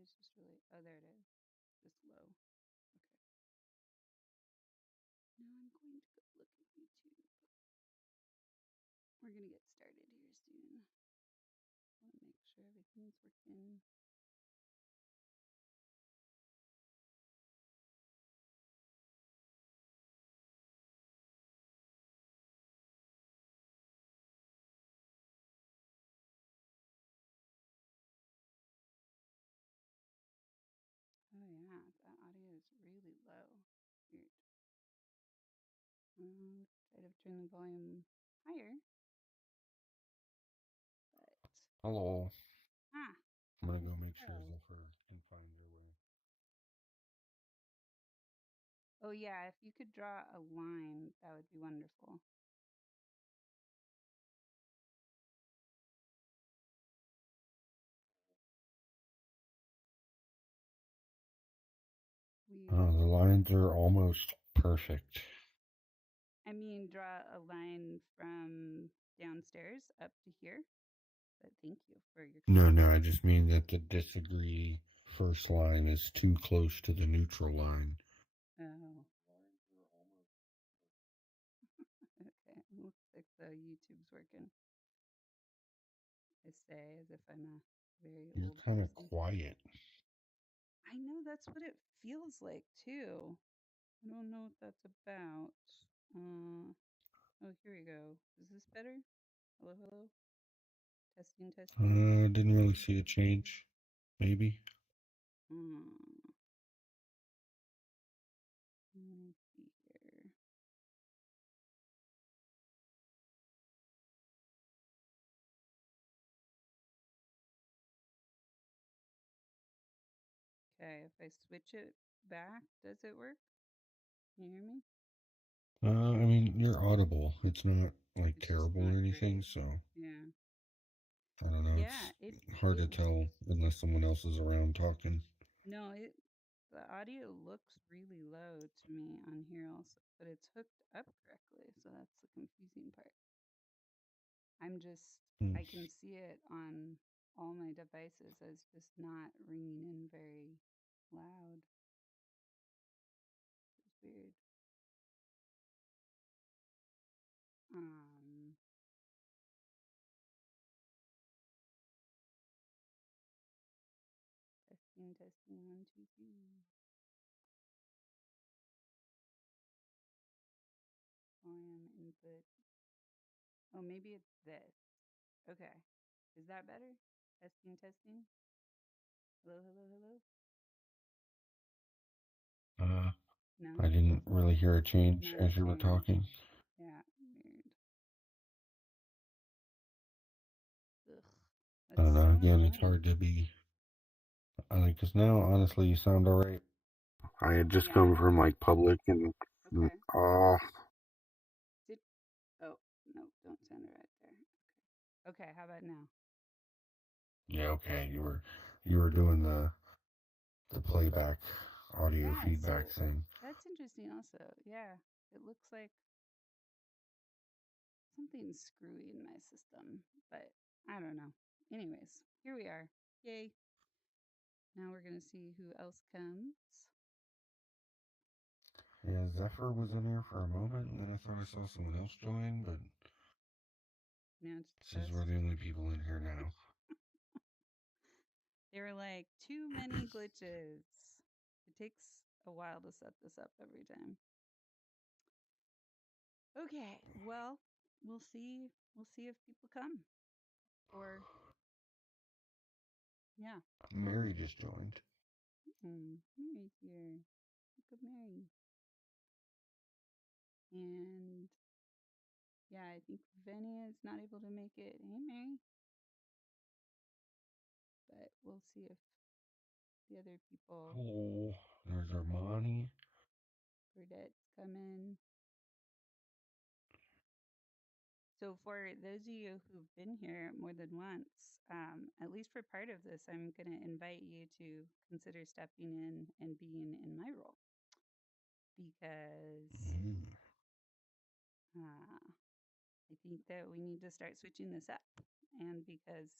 is just really. Oh, there it is. Just low. Okay. Now I'm going to go look at YouTube. We're gonna get started here soon. I want to make sure everything's working. Oh yeah, that audio is really low. Weird. Try to turn the volume higher, but Hello. ah, I'm gonna go make sure oh. Zephyr can find your way. Oh yeah, if you could draw a line, that would be wonderful. Oh, the lines are almost perfect. I mean, draw a line from downstairs up to here. But thank you for your No, comment. I just mean that the disagree first line is too close to the neutral line. Oh. Okay. Looks like the YouTube's working. I say as if I'm a very You're old kind of person. quiet. I know that's what it feels like too. I don't know what that's about. Oh, here we go. Is this better? Hello, hello. Testing, testing. Didn't really see a change. Maybe. Hmm. Let me see here. Okay, if I switch it back, does it work? Can you hear me? I mean, you're audible. It's not like It's just terrible not or anything, great. so Yeah. I don't know. Yeah, It's hard to it tell unless someone else is around talking. no, it the audio looks really low to me on here also, but it's hooked up correctly, so that's the confusing part. I'm just Hmm. I can see it on all my devices as just not ringing in very loud. It's weird. Um Testing, testing, one, two, three. Volume input. Oh, maybe it's this. Okay. Is that better? Testing, testing. Hello, hello, hello. Uh, No, I didn't really hear a change not a as you were change. talking. Yeah, weird. Ugh, I that's don't so know. Again, it's annoying. hard to be. Because now, honestly, you sound alright. I had just Yeah. come from like public and Okay. uh Did oh no, don't send it right there. Okay. Okay. How about now? yeah, okay, you were doing the playback audio Yeah. feedback So thing. that's interesting. Also, yeah, it looks like something's screwy in my system, but I don't know. Anyways, here we are. Yay! Now we're gonna see who else comes. Yeah, Zephyr was in here for a moment, and then I thought I saw someone else join, but Now it's says us. we're the only people in here now. They were like too many glitches. It takes a while to set this up every time. Okay, well, we'll see. We'll see if people come. Or yeah, Mary just joined. Mary here. Look at Mary. And yeah, I think Vinny is not able to make it. Hey, Mary. But we'll see if the other people, Oh, there's Armani. Burdette's coming. So, for those of you who've been here more than once, at least for part of this, I'm going to invite you to consider stepping in and being in my role because Mm. I think that we need to start switching this up. And because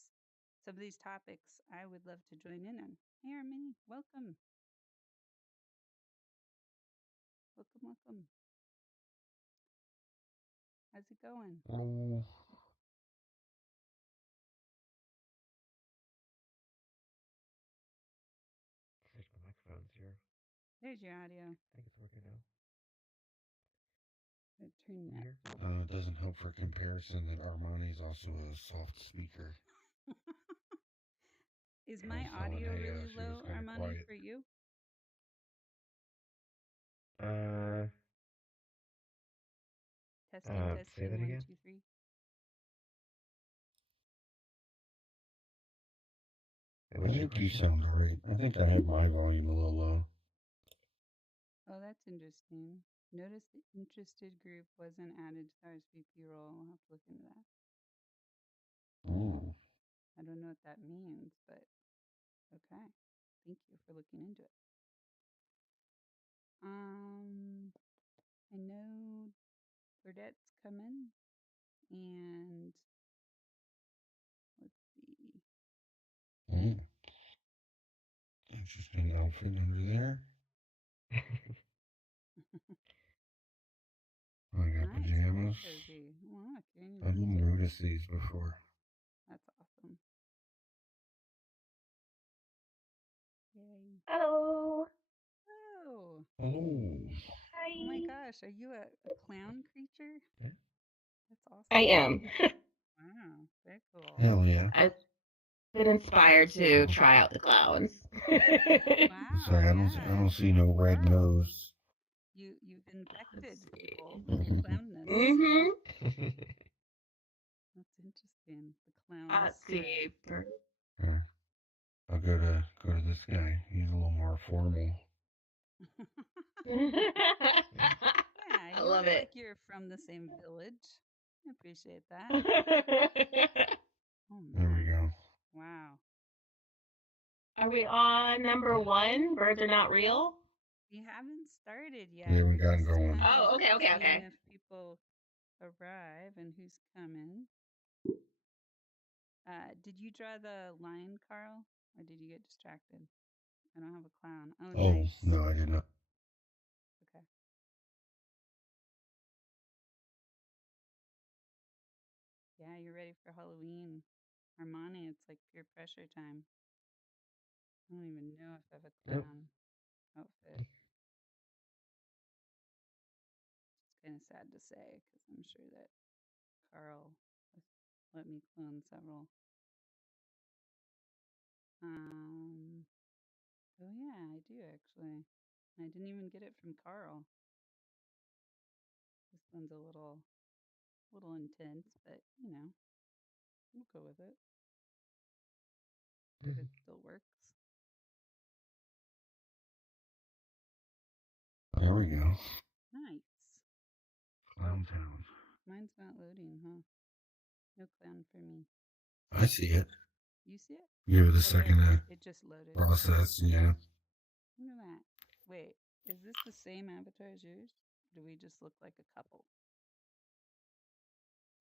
some of these topics I would love to join in on. Hey, Armini, welcome. Welcome, welcome. How's it going? Oh, check my microphones here. There's your audio. I think it's working now. Turn that. It doesn't help for comparison that Armani's also a soft speaker. Is I my was telling audio Haya really she was low, kind of Armani, quiet. for you? Testing, Say that testing, one, again? two, three. I think you sound great. I think I have my volume a little low. Oh, that's interesting. Notice the interested group wasn't added to the RSVP role. I'll have to look into that. Ooh. I don't know what that means, but okay. Thank you for looking into it. I know Burdette's coming, and let's see. Interesting outfit under there. I got Nice, very pajamas. cozy. Oh, look, you're in I your didn't PJs. notice these before. That's awesome. Yay. Hello. Oh, Oh. oh my Hi. gosh, are you a clown creature? Yeah. That's I awesome. am. Wow, very cool. Hell yeah. I've been inspired to try out the clowns. Wow, Sorry, I yeah. don't see no red Wow. nose. You've infected Let's see. people with your clownness. Mm-hmm. That's interesting. The clown Let's spread. see. I'll go to this guy. He's a little more formal. Yeah, I you love look it. like you're from the same village. I appreciate that. Oh There we my. go. Wow. Are we on number one? Birds are not real? We haven't started Yeah, yet. we We're got just going. kind of Oh, okay, okay, seeing okay. if people arrive and who's coming. Did you draw the line, Carl? Or did you get distracted? I don't have a clown. Oh, Oh, nice. no, I did not. Okay. Yeah, you're ready for Halloween. Armani, it's like peer pressure time. I don't even know if I have a Yep. clown outfit. It's kind of sad to say because I'm sure that Carl has let me clone several. Um, oh yeah, I do actually. I didn't even get it from Carl. This one's a little intense, but we'll go with it. If it still works. There we go. Nice. Clown Town. Mine's not loading, huh? No clown for me. I see it. You see it? Give it a Oh, there second it is. to It just loaded. process. Yeah. Look at that. Wait, is this the same avatar as yours? Or do we just look like a couple?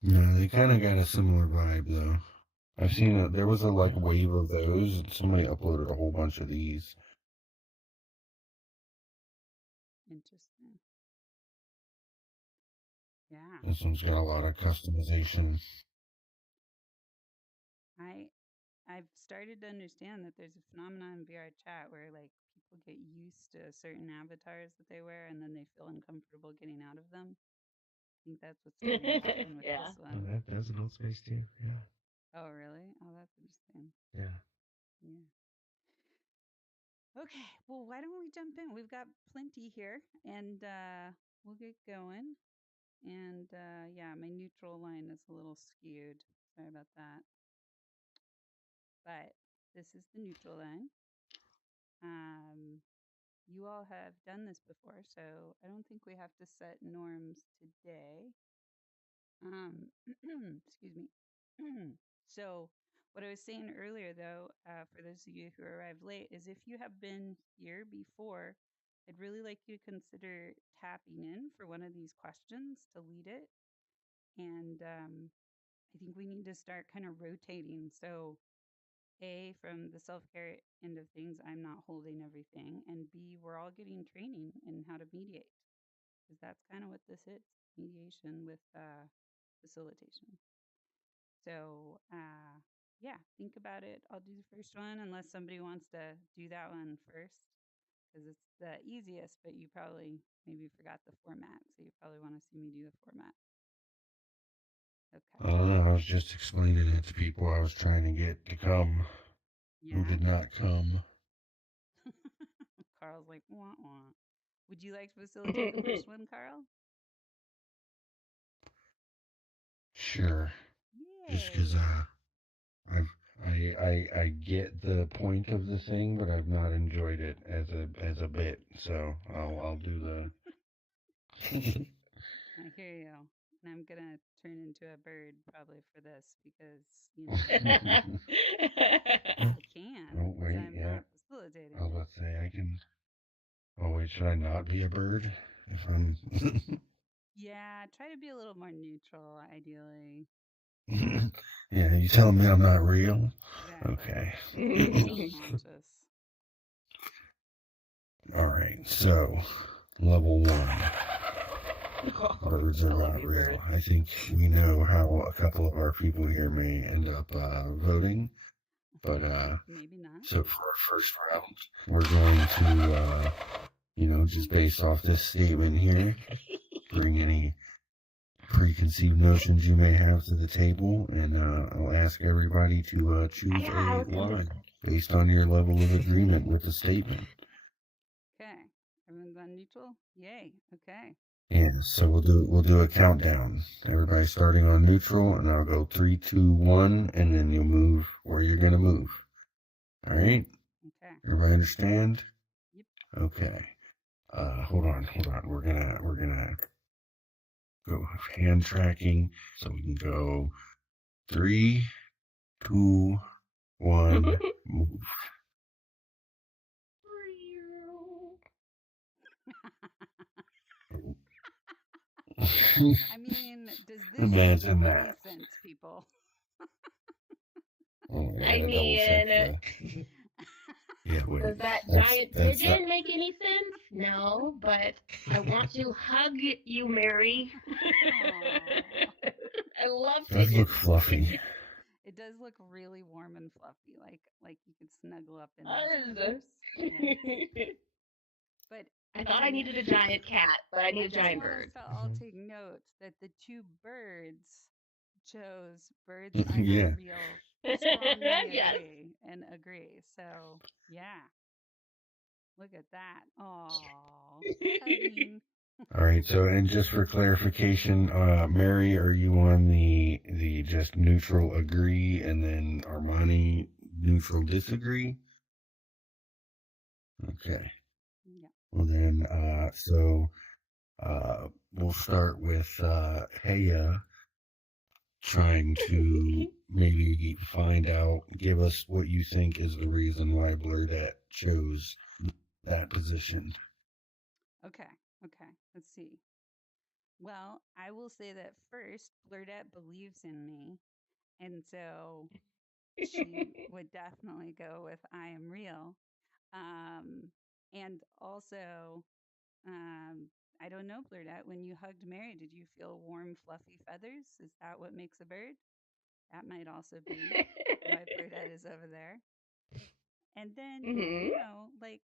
No, they kind of got a similar vibe though. I've seen it. There was a like wave of those, and somebody uploaded a whole bunch of these. Interesting. Yeah. This one's got a lot of customization. I I've started to understand that there's a phenomenon in VR chat where like people get used to certain avatars that they wear and then they feel uncomfortable getting out of them. I think that's what's starting to happen with Yeah. this Oh, one. that does an old space too. Yeah. Oh, really? Oh, that's interesting. Yeah. Yeah. Okay. Well, why don't we jump in? We've got plenty here and we'll get going. And yeah, my neutral line is a little skewed. Sorry about that. But this is the neutral line. You all have done this before, so I don't think we have to set norms today. Excuse me. So, what I was saying earlier, though, for those of you who arrived late, is if you have been here before, I'd really like you to consider tapping in for one of these questions to lead it. And I think we need to start kind of rotating. So, A, from the self care end of things, I'm not holding everything. And B, we're all getting training in how to mediate because that's kind of what this is, mediation with facilitation. So, yeah, think about it. I'll do the first one unless somebody wants to do that one first because it's the easiest, but you probably maybe forgot the format. So you probably want to see me do the format. Okay. I was just explaining it to people I was trying to get to come who Yeah. did not come. Carl's like, wah, wah. Would you like to facilitate the first one, Carl? Sure. Just because Yay. I get the point of the thing, but I've not enjoyed it as a bit. So I'll do the. I hear you. And I'm going to turn into a bird probably for this because, you know, I can Oh because wait, I'm yeah. not I was facilitating it. about to say I can. Oh wait, should I not be a bird if I'm? Yeah, try to be a little more neutral, ideally. Yeah, you telling me I'm not real? Exactly. Okay. Self-conscious. All right. So level 1. Birds are I love not you, real. bird. I think we know how a couple of our people here may end up voting, but Maybe not. so for our first round, we're going to, just based off this statement here, bring any preconceived notions you may have to the table, and I'll ask everybody to choose Yeah, a line based on your level of agreement with the statement. Okay. Everyone's on neutral? Yay. Okay. Yeah, so we'll do a countdown. Everybody starting on neutral, and I'll go 3, 2, 1, and then you'll move where you're gonna move. All right. Okay. Everybody understand? Yep. Okay. Hold on. We're gonna go hand tracking, so we can go 3, 2, 1, move. I mean, does this Imagine make that. any sense, people? Oh, I I gotta double check mean, the. Yeah, wait. does that That's giant that's that. pigeon make any sense? No, but I want to hug you, Mary. Aw. I love Does look pigeons. fluffy. It does look really warm and fluffy, like you could snuggle up in those Does. feathers. Yes. But I thought I again, needed a giant cat, but I need I a just giant want us bird. to all take note that the two birds chose birds are not Yeah. real, strongly Yes. agree. So, yeah, look at that. Oh, hugging. All right. So, and just for clarification, Mary, are you on the just neutral agree, and then Armani neutral disagree? Okay. Yeah. Well then, we'll start with Heya trying to maybe find out, give us what you think is the reason why Blurdette chose that position. Okay. Okay. Let's see. Well, I will say that first, Blurdette believes in me. And so she would definitely go with I am real. And also, I don't know, Blurdette, when you hugged Mary, did you feel warm, fluffy feathers? Is that what makes a bird? That might also be why Blurdette is over there. And then, Hmm. like,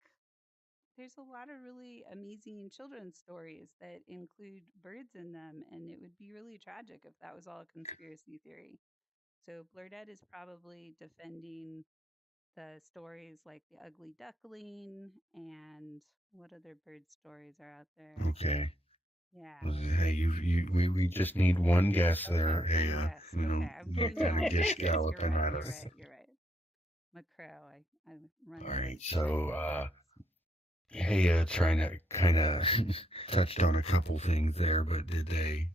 there's a lot of really amazing children's stories that include birds in them, and it would be really tragic if that was all a conspiracy theory. So Blurdette is probably defending the stories like the ugly duckling and what other bird stories are out there? Okay. Yeah. Hey, we just need one guess Okay, there. Hey, one guess. Okay, I'm you're giving you kind all of the gish guesses. You're galloping right. at You're us. right. You're right. McCrow. I run All the right. line So, of defense. hey, trying to kind of touched on a couple things there, but did they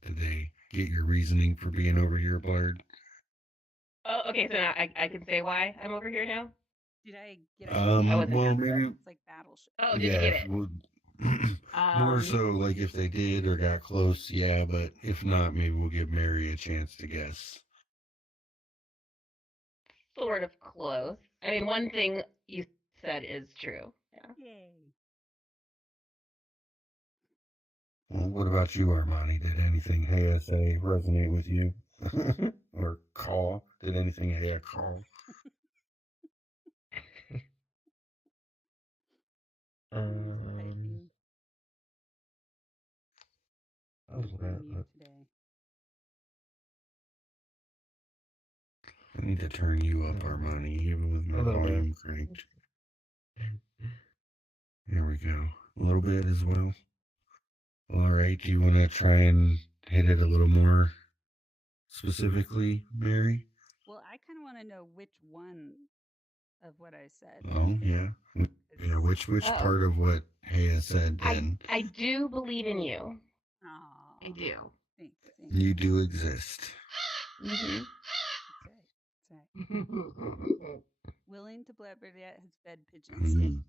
get your reasoning for being over here, Blurred? Oh, okay. So now I can say why I'm over here now. Did I get it? I wasn't Well, here. maybe, It's like Battleship. Oh, did you yeah. get it? Well, more Um. so like if they did or got close, yeah. But if not, maybe we'll give Mary a chance to guess. sort of close. I mean, one thing you said is true. Yeah. Yay. Well, what about you, Armani? Did anything Haya say resonate with you? Or call? Did anything Haya call? He's typing. Other than On that, mute today. I need to turn you up, Armani, even with my A little bit. volume cranked. Here we go. A little bit as well. All right. Do you want to try and hit it a little more specifically, Mary? Well, I kind of want to know which one of what I said. Oh, yeah. Yeah, which Oh. part of what Haya said then? I do believe in you. Aw. I do. Thanks. You do exist. Mm-hmm. That's right. Willing to blabber yet has fed pigeons. Mhm.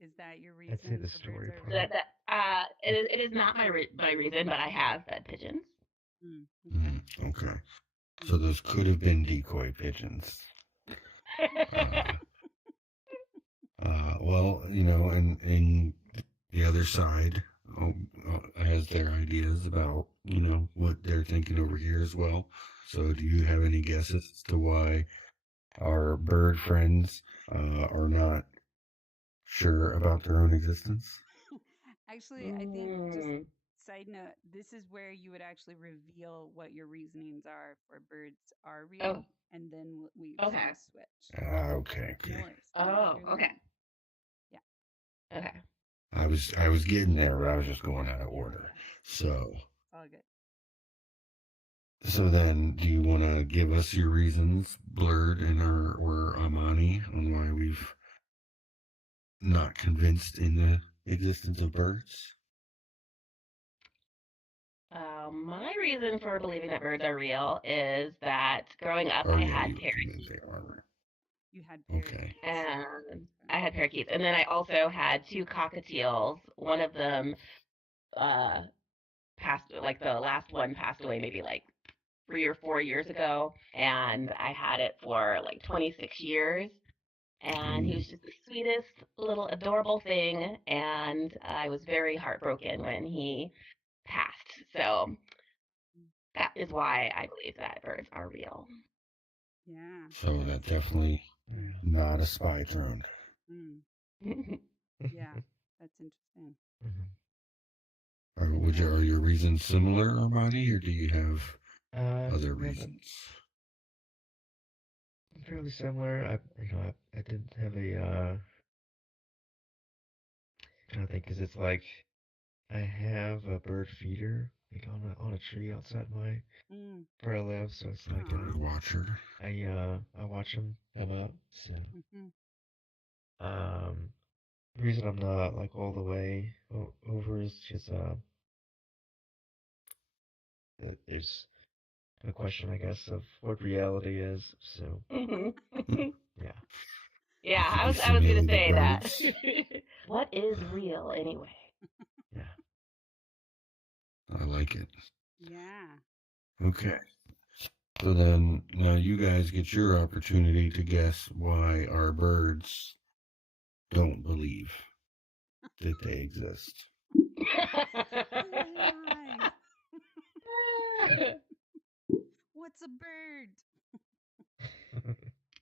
Is that your I'd say reason? the for story birds are part. It is not my reason, but I have fed pigeons. Okay. Okay. So those could have been decoy pigeons. Well, and the other side has their ideas about, what they're thinking over here as well. So do you have any guesses as to why our bird friends are not sure about their own existence? Actually, I think just side note, this is where you would actually reveal what your reasonings are for birds are real, and then we switch. Okay. No worries. Okay. Yeah. Okay. I was getting there, but I was just going out of order. Yeah. So All good. So then, do you want to give us your reasons, Blurred and or Amani, on why we've not convinced in the existence of birds? My reason for believing that birds are real is that growing up, Oh, I yeah, had you would convince parakeets. they are. You had Okay. And I had parakeets, and then I also had two cockatiels. One of them passed, like the last one passed away maybe like 3 or 4 years ago, and I had it for like 26 years. And he was just the sweetest little adorable thing, and I was very heartbroken when he passed. So that is why I believe that birds are real. Yeah. So that definitely not a spy drone. Yeah, that's interesting. Are your reasons similar, Armani, or do you have other reasons? Fairly similar. I didn't have a trying to think because it's like I have a bird feeder like on a tree outside where I live, so it's like bird watcher. I watch them come up. So Mm-hmm. the reason I'm not like all the way over is just there's a question, I guess, of what reality is. So yeah. Yeah, I You was gonna simulated say that. birds. What is real anyway? Yeah. I like it. Yeah. Okay. So then, now you guys get your opportunity to guess why our birds don't believe that they exist. Why? What's a bird?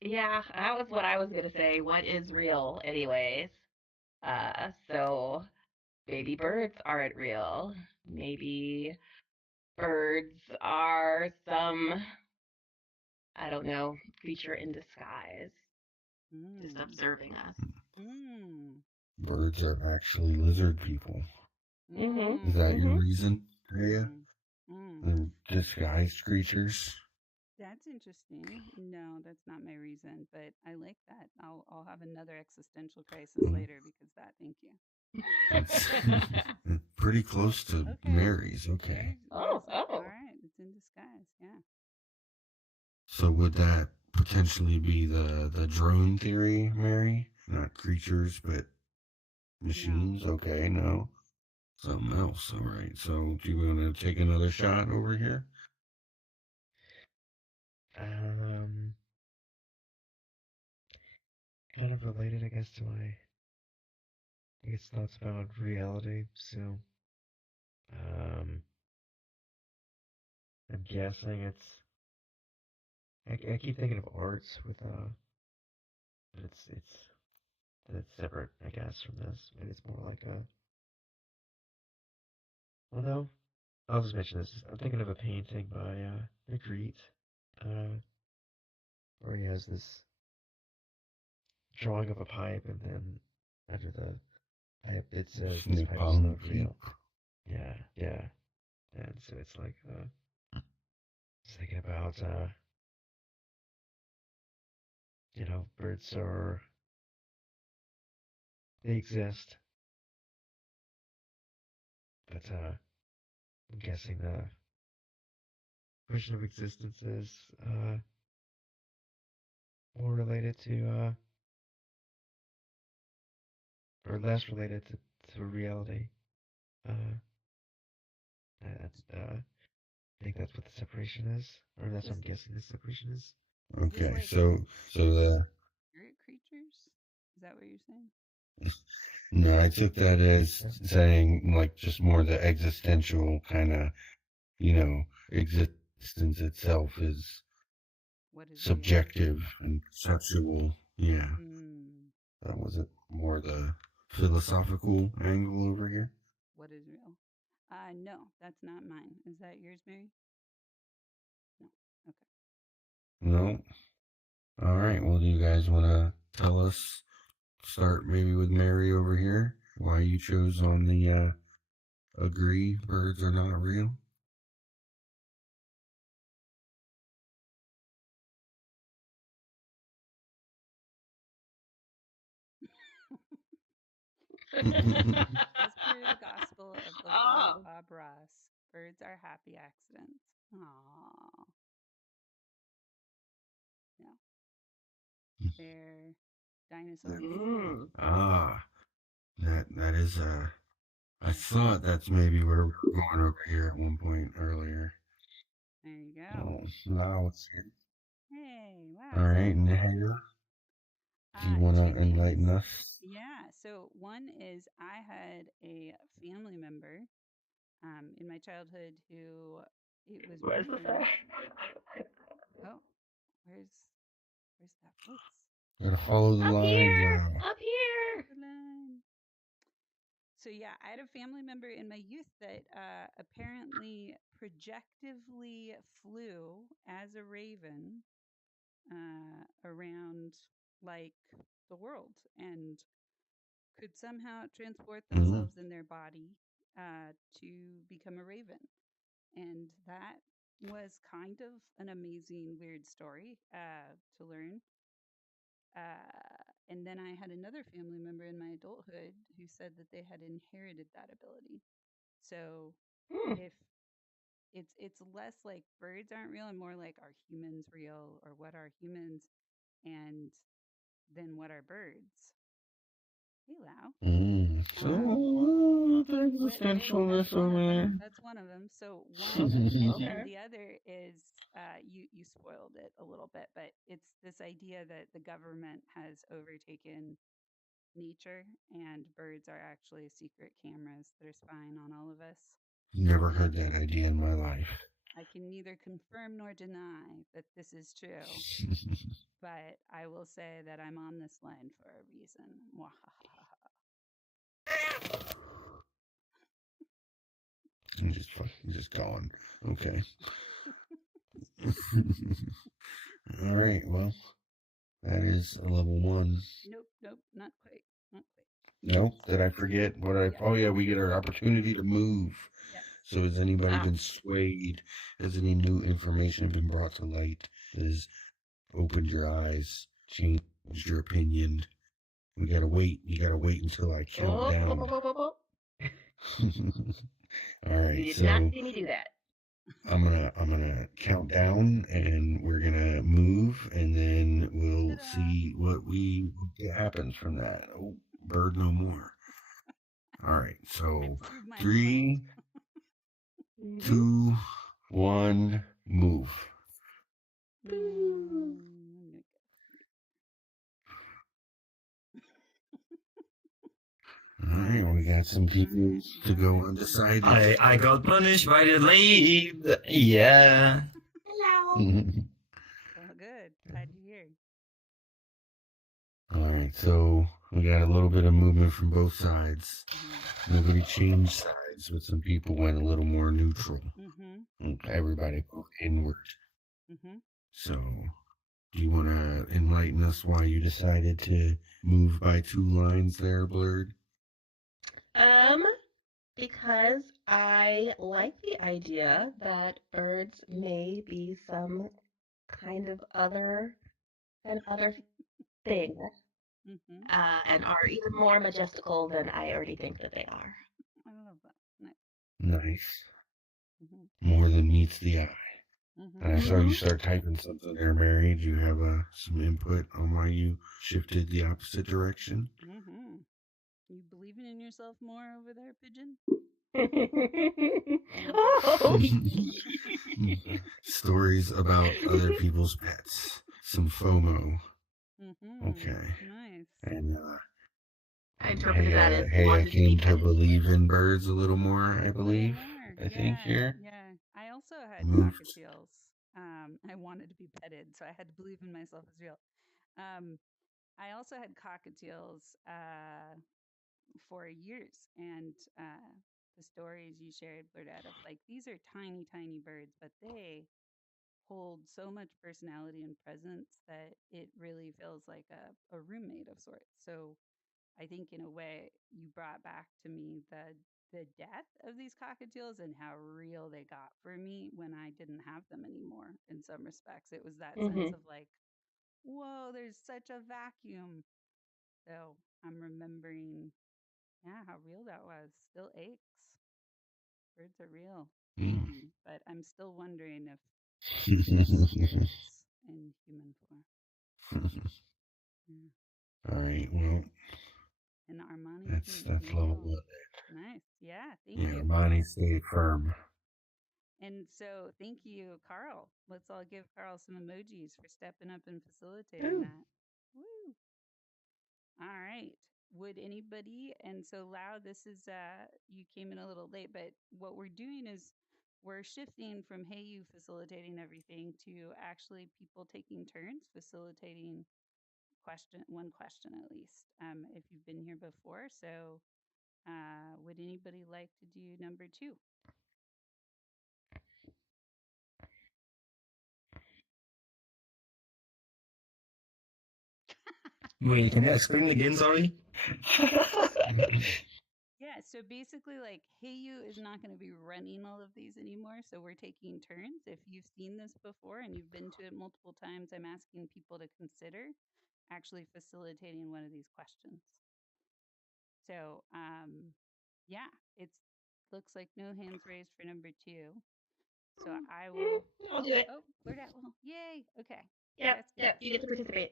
Yeah, that was what I was gonna say. What is real anyways? So maybe birds aren't real. Maybe birds are some, I don't know, creature in disguise, just observing us. Birds are actually lizard people. Mm-hmm. Is that your Mm-hmm. reason, Rhea? They're disguised creatures? That's interesting. No, that's not my reason, but I like that. I'll have another existential crisis later because that. Thank you. It's pretty close to Mary's. Okay. Oh. All right. It's in disguise. Yeah. So would that potentially be the drone theory, Mary? Not creatures, but machines? No. Okay, no. Something else. All right. So do you want to take another shot over here? Um, kind of related, I guess, to thoughts about reality. So, um, I'm guessing I keep thinking of arts but it's separate, I guess, from this. Maybe it's more like well, no, I'll just mention this. I'm thinking of a painting by Magritte, uh, where he has this drawing of a pipe, and then under the pipe it says, "This pipe is Napalm not Pete. real." Yeah, yeah. And so it's like just thinking about birds they exist, but I'm guessing the question of existence is more related to or less related to reality. Uh, I think that's what the separation is, or that's what Is I'm guessing the separation is. this Okay, like so the spirit creatures? Is that what you're saying? no, I took that as saying like just more the existential kind of, existence itself is What is real? subjective and conceptual. Yeah, Mm, that was it. More the philosophical angle over here. what is real? No, that's not mine. Is that yours, Mary? No. Okay. No. All right. Well, do you guys want to tell us? Start maybe with Mary over here. Why you chose on the agree birds are not real? As per the gospel of the Holy Oh. Bob Ross, birds are happy accidents. Aww. No, they're dinosaurs. Mm. Ah, that is I thought that's maybe where we were going over here at one point earlier. There you go. Oh, now it's here. Hey, All wow. right, Nair, do you want Two to things. enlighten us? Yeah. So one is I had a family member in my childhood who it was Where's the rumored. say? Oh, where's that voice? Gotta follow the Up line. here! Wow. Up here! The line. So yeah, I had a family member in my youth that apparently projectively flew as a raven around like the world and could somehow transport Mm. themselves in their body to become a raven. And that was kind of an amazing, weird story to learn. And then I had another family member in my adulthood who said that they had inherited that ability. So Hmm. if it's less like birds aren't real and more like are humans real or what are humans and then what are birds? Hey, Lau. So, the That's existentialness one over of them. there. That's one of them. So one, and Okay. the other is you spoiled it a little bit, but it's this idea that the government has overtaken nature and birds are actually secret cameras that are spying on all of us. Never And heard that idea in my life. I can neither confirm nor deny that this is true, but I will say that I'm on this line for a reason. I'm just gone. Okay. All right. Well, that is a level one. Nope, not quite. Not quite. No, did I forget what I? Yeah. Oh yeah, we get our opportunity to move. Yes. So has anybody been swayed? Has any new information been brought to light? Has opened your eyes, changed your opinion? We gotta wait. You gotta wait until I count down. All right, You did not so see me do that. I'm gonna count down, and we're gonna move, and then we'll Ta-da. see what happens from that. Oh, bird no more. All right, so Prove my point. 3, 2, 1, move. Mm, All right, we got some people to go undecided. I got punished by the lead. Yeah. Hello. well, good. Glad you're here. All right, so we got a little bit of movement from both sides. Nobody changed sides, but some people went a little more neutral. Everybody moved inward. So, do you want to enlighten us why you decided to move by 2 lines there, Blurred? Because I like the idea that birds may be some kind of other thing, and are even more majestical than I already think that they are. I love that. Nice. More than meets the eye. And I saw you start typing something there, Mary. Do you have some input on why you shifted the opposite direction? You believing in yourself more over there, Pigeon? Oh. Stories about other people's pets. Some FOMO. Okay. Nice. And I interpreted that as I came to believe in birds a little more, I believe. I think here. Yeah. I also had cockatiels. I wanted to be petted, so I had to believe in myself as real. I also had cockatiels for years, and the stories you shared, Blurred, of like these are tiny, tiny birds, but they hold so much personality and presence that it really feels like a roommate of sorts. So I think in a way you brought back to me the death of these cockatiels and how real they got for me when I didn't have them anymore. In some respects, it was that sense of like, whoa, there's such a vacuum. So I'm remembering, yeah, how real that was. Still aches. Birds are real, maybe, but I'm still wondering if there's spirits in human form. All right, well, And Armani, that's level 1. Nice. Yeah, thank you. Armani stayed firm. And so thank you, Carl. Let's all give Carl some emojis for stepping up and facilitating that. Woo. All right. Would anybody, and so Lau, this is you came in a little late, but what we're doing is we're shifting from hey you facilitating everything to actually people taking turns facilitating one question at least. If you've been here before. So would anybody like to do number 2? Wait, can you explain again? Sorry. Yeah, so basically, like, Heyu is not going to be running all of these anymore. So we're taking turns. If you've seen this before and you've been to it multiple times, I'm asking people to consider actually facilitating one of these questions. So, yeah, it looks like no hands raised for number 2. So I will. I'll do it. Oh, Blurred Well, yay. Okay. Yep, you get to participate.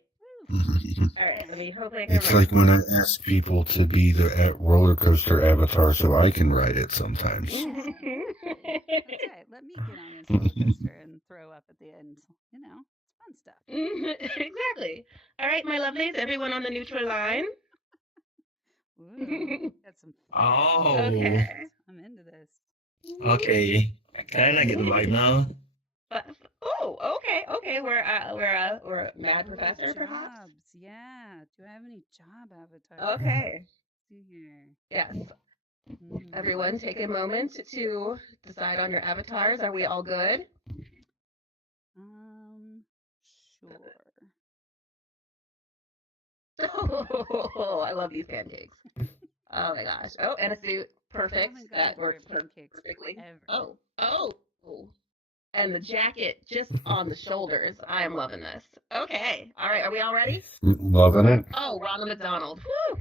All right, let me hopefully I can It's remember. like when I ask people to be the roller coaster avatar so I can ride it sometimes. Yeah, that's right. Let me get on this roller coaster and throw up at the end. You know, it's fun stuff. Exactly. All right, my lovelies, everyone on the neutral line. Ooh, got some fire. Oh. Okay. I'm into this. Okay. Can I get the vibe now? Oh, okay. We're mad professor, perhaps. Jobs, yeah. Do I have any job avatars? Okay. Let's see here. Yes. Everyone, take a moment to decide on your avatars. Are we all good? Sure. Oh, I love these pancakes. Oh my gosh. Oh, and a suit. Perfect. That works perfectly. Ever. Oh. And the jacket just on the shoulders. I am loving this. Okay. All right. Are we all ready? Loving it. Oh, Ronald McDonald. Whew.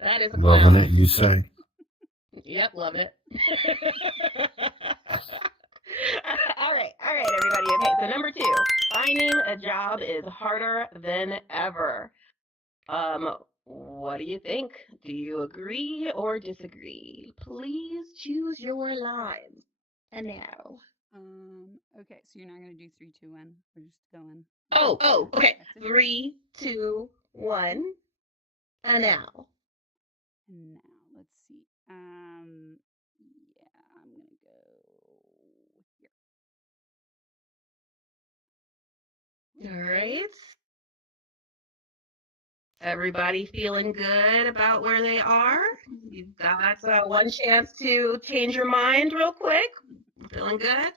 That is a Loving clown. it, you say? Yep, loving it. All right, everybody. Okay, so number 2, finding a job is harder than ever. What do you think? Do you agree or disagree? Please choose your lines. And now. Okay, so you're not gonna do 3, 2, 1. We're just going. Oh, okay. That's it. 3, 2, 1, and now. And now let's see. Yeah, I'm gonna go here. All right. Everybody feeling good about where they are? You've got one chance to change your mind real quick. Feeling good?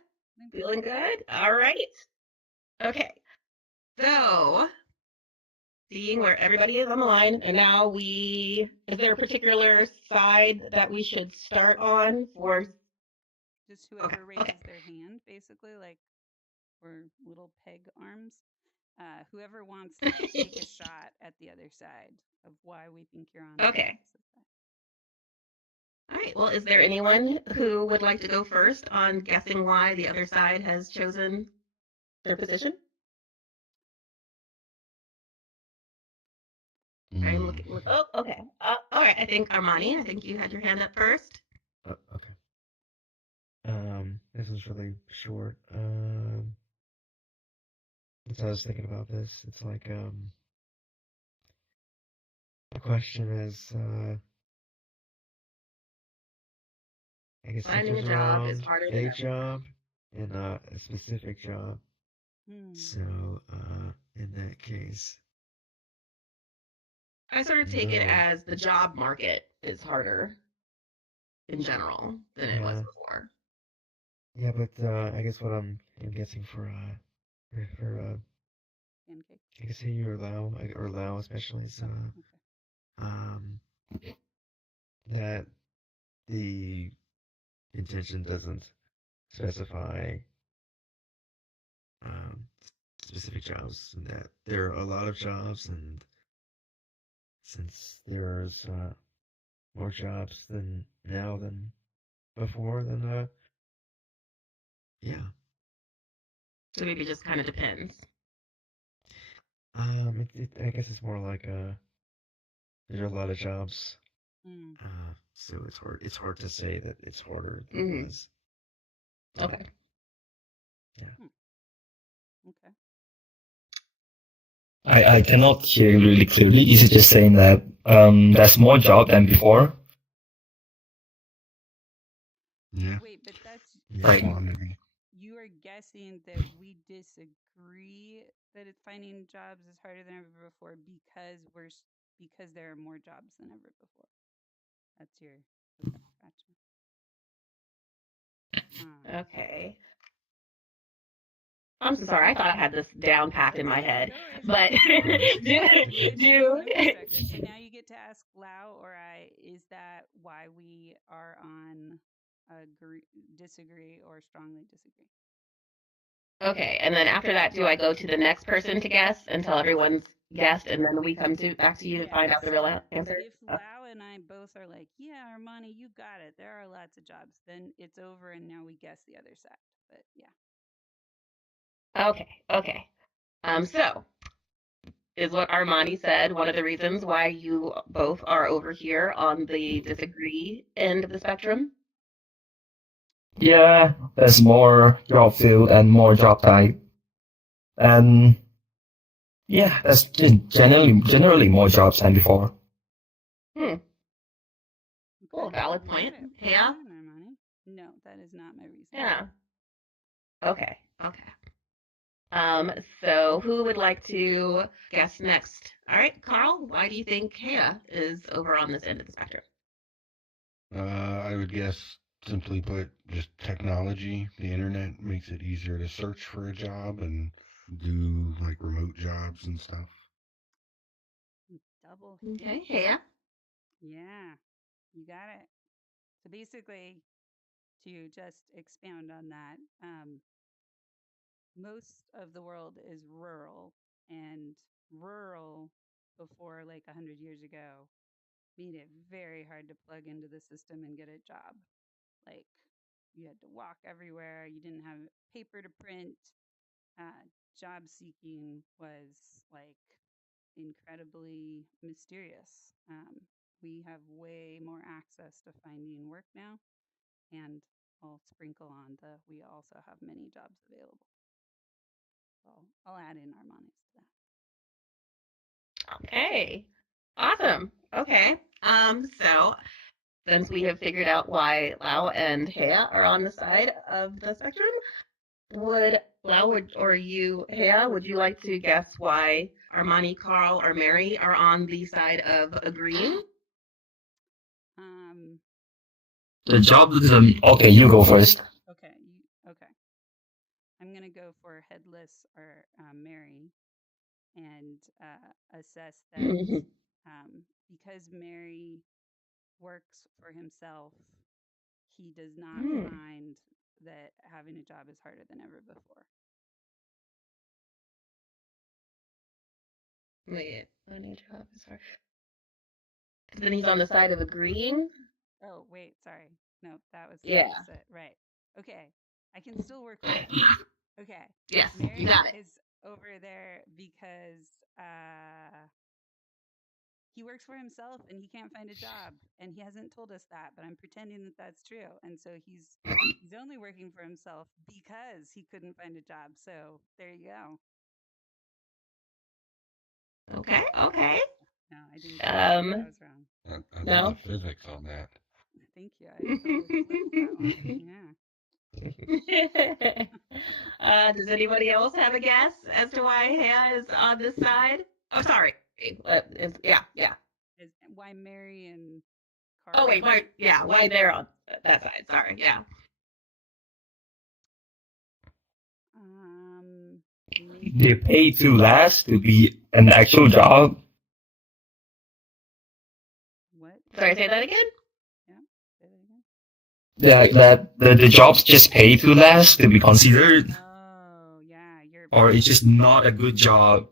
Feeling good? All right. Okay. So, seeing where everybody is on the line, and now is there a particular side that we should start on for? Just whoever raises their hand, basically, like we're little peg arms. Whoever wants to take a shot at the other side of why we think you're on. Okay. All right. Well, is there anyone who would like to go first on guessing why the other side has chosen their position? I'm looking. Oh, okay. All right. I think Armani. I think you had your hand up first. Okay. This is really short. As I was thinking about this, it's like the question is, I guess Finding a centers job is around harder than a ever. job and not a specific job. So, in that case, I sort of take it as the job market is harder in general than it was before. Yeah, but I guess what I'm guessing for Pancake. I guess here or Lao especially is that the intention doesn't specify specific jobs, and that there are a lot of jobs, and since there's more jobs than now than before, then yeah. So maybe it just kind of depends. I guess it's more like there are a lot of jobs. So it's hard to say that it's harder than it was. Okay. Yeah. Okay. I cannot hear you really clearly. Is it just saying that there's more job than before? Yeah. Wait, but that's Right. you are guessing that we disagree that it's finding jobs is harder than ever before because there are more jobs than ever before. That's your okay, gotcha. Okay. I'm so sorry. I thought I had this down packed in my head, but do. And now you get to ask Lau or I. Is that why we are on disagree or strongly disagree? Okay, and then after that, do I go to the next person to guess until everyone's guessed, and then we come back to you to find out the real answer? If Lau and I both are like, yeah, Armani, you got it. There are lots of jobs. Then it's over, and now we guess the other side. But yeah. Okay. So is what Armani said one of the reasons why you both are over here on the disagree end of the spectrum? Yeah, there's more job field and more job type. And yeah, there's generally more jobs than before. Cool, valid point. Yeah? No, that is not my reason. Yeah. Okay. So who would like to guess next? All right, Carl, why do you think Hea is over on this end of the spectrum? I would guess, simply put, just technology. The internet makes it easier to search for a job and do like remote jobs and stuff. Double. Okay, Hea. Yeah, you got it. So basically, to just expound on that, most of the world is rural, and rural before like 100 years ago made it very hard to plug into the system and get a job. Like you had to walk everywhere, you didn't have paper to print. Job seeking was like incredibly mysterious. We have way more access to finding work now, and I'll sprinkle on we also have many jobs available. I'll add in Armani's to that. Okay. Awesome. Okay. So since we have figured out why Lau and Hea are on the side of the spectrum, would Lau or you, Hea, would you like to guess why Armani, Carl, or Mary are on the side of agreeing? The job doesn't. Okay, you go first. Okay. Okay. I'm gonna go for headless or Mary, and assess that because Mary works for himself, he does not find that having a job is harder than ever before. Wait, any job is hard. Then he's on the side of agreeing. Oh, wait, sorry. No, that was Yeah. opposite. Right. Okay. I can still work with it. Okay. Yes, Mary you got it. is over there because he works for himself and he can't find a job, and he hasn't told us that, but I'm pretending that that's true. And so he's only working for himself because he couldn't find a job. So there you go. Okay. Okay. No, I didn't. I was wrong. I No? love physics on that. Thank you. I totally flipped that one. Yeah. Does anybody else have a guess as to why Hea is on this side? Oh, sorry. Yeah. Is why Mary and Carl? Oh, wait. Why they're on that side? Sorry. Yeah. They pay too less to be an actual job. What? Sorry, say that again? Yeah, say that again. That the jobs just pay too less to be considered. Oh, yeah. Or it's just not a good job.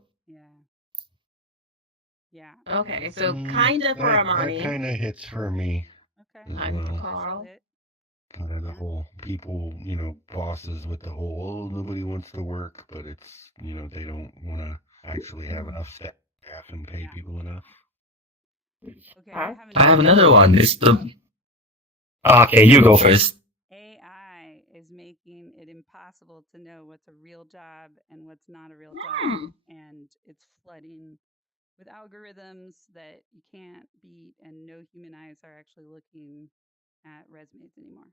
Yeah. Okay, so kind of for Armani. That kind of hits for me. Okay. As Kind of well. Carl. Kind of the whole people, bosses with the whole, nobody wants to work, but it's, they don't want to actually have enough staff and pay people enough. Okay, I have another one. It's the. Okay, you go first. AI is making it impossible to know what's a real job and what's not a real job, and it's flooding with algorithms that you can't beat, and no human eyes are actually looking at resumes anymore.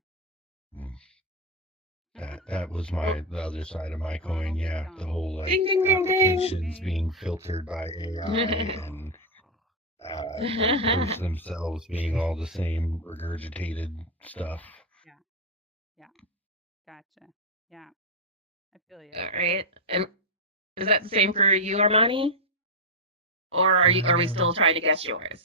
That was the other side of my coin. Yeah, the whole Ding, ding, ding, applications ding. being filtered by AI and the proofs themselves being all the same regurgitated stuff. Yeah, gotcha. Yeah, I feel you. All right, and is that the same for you, Armani? Or are we still trying to guess yours?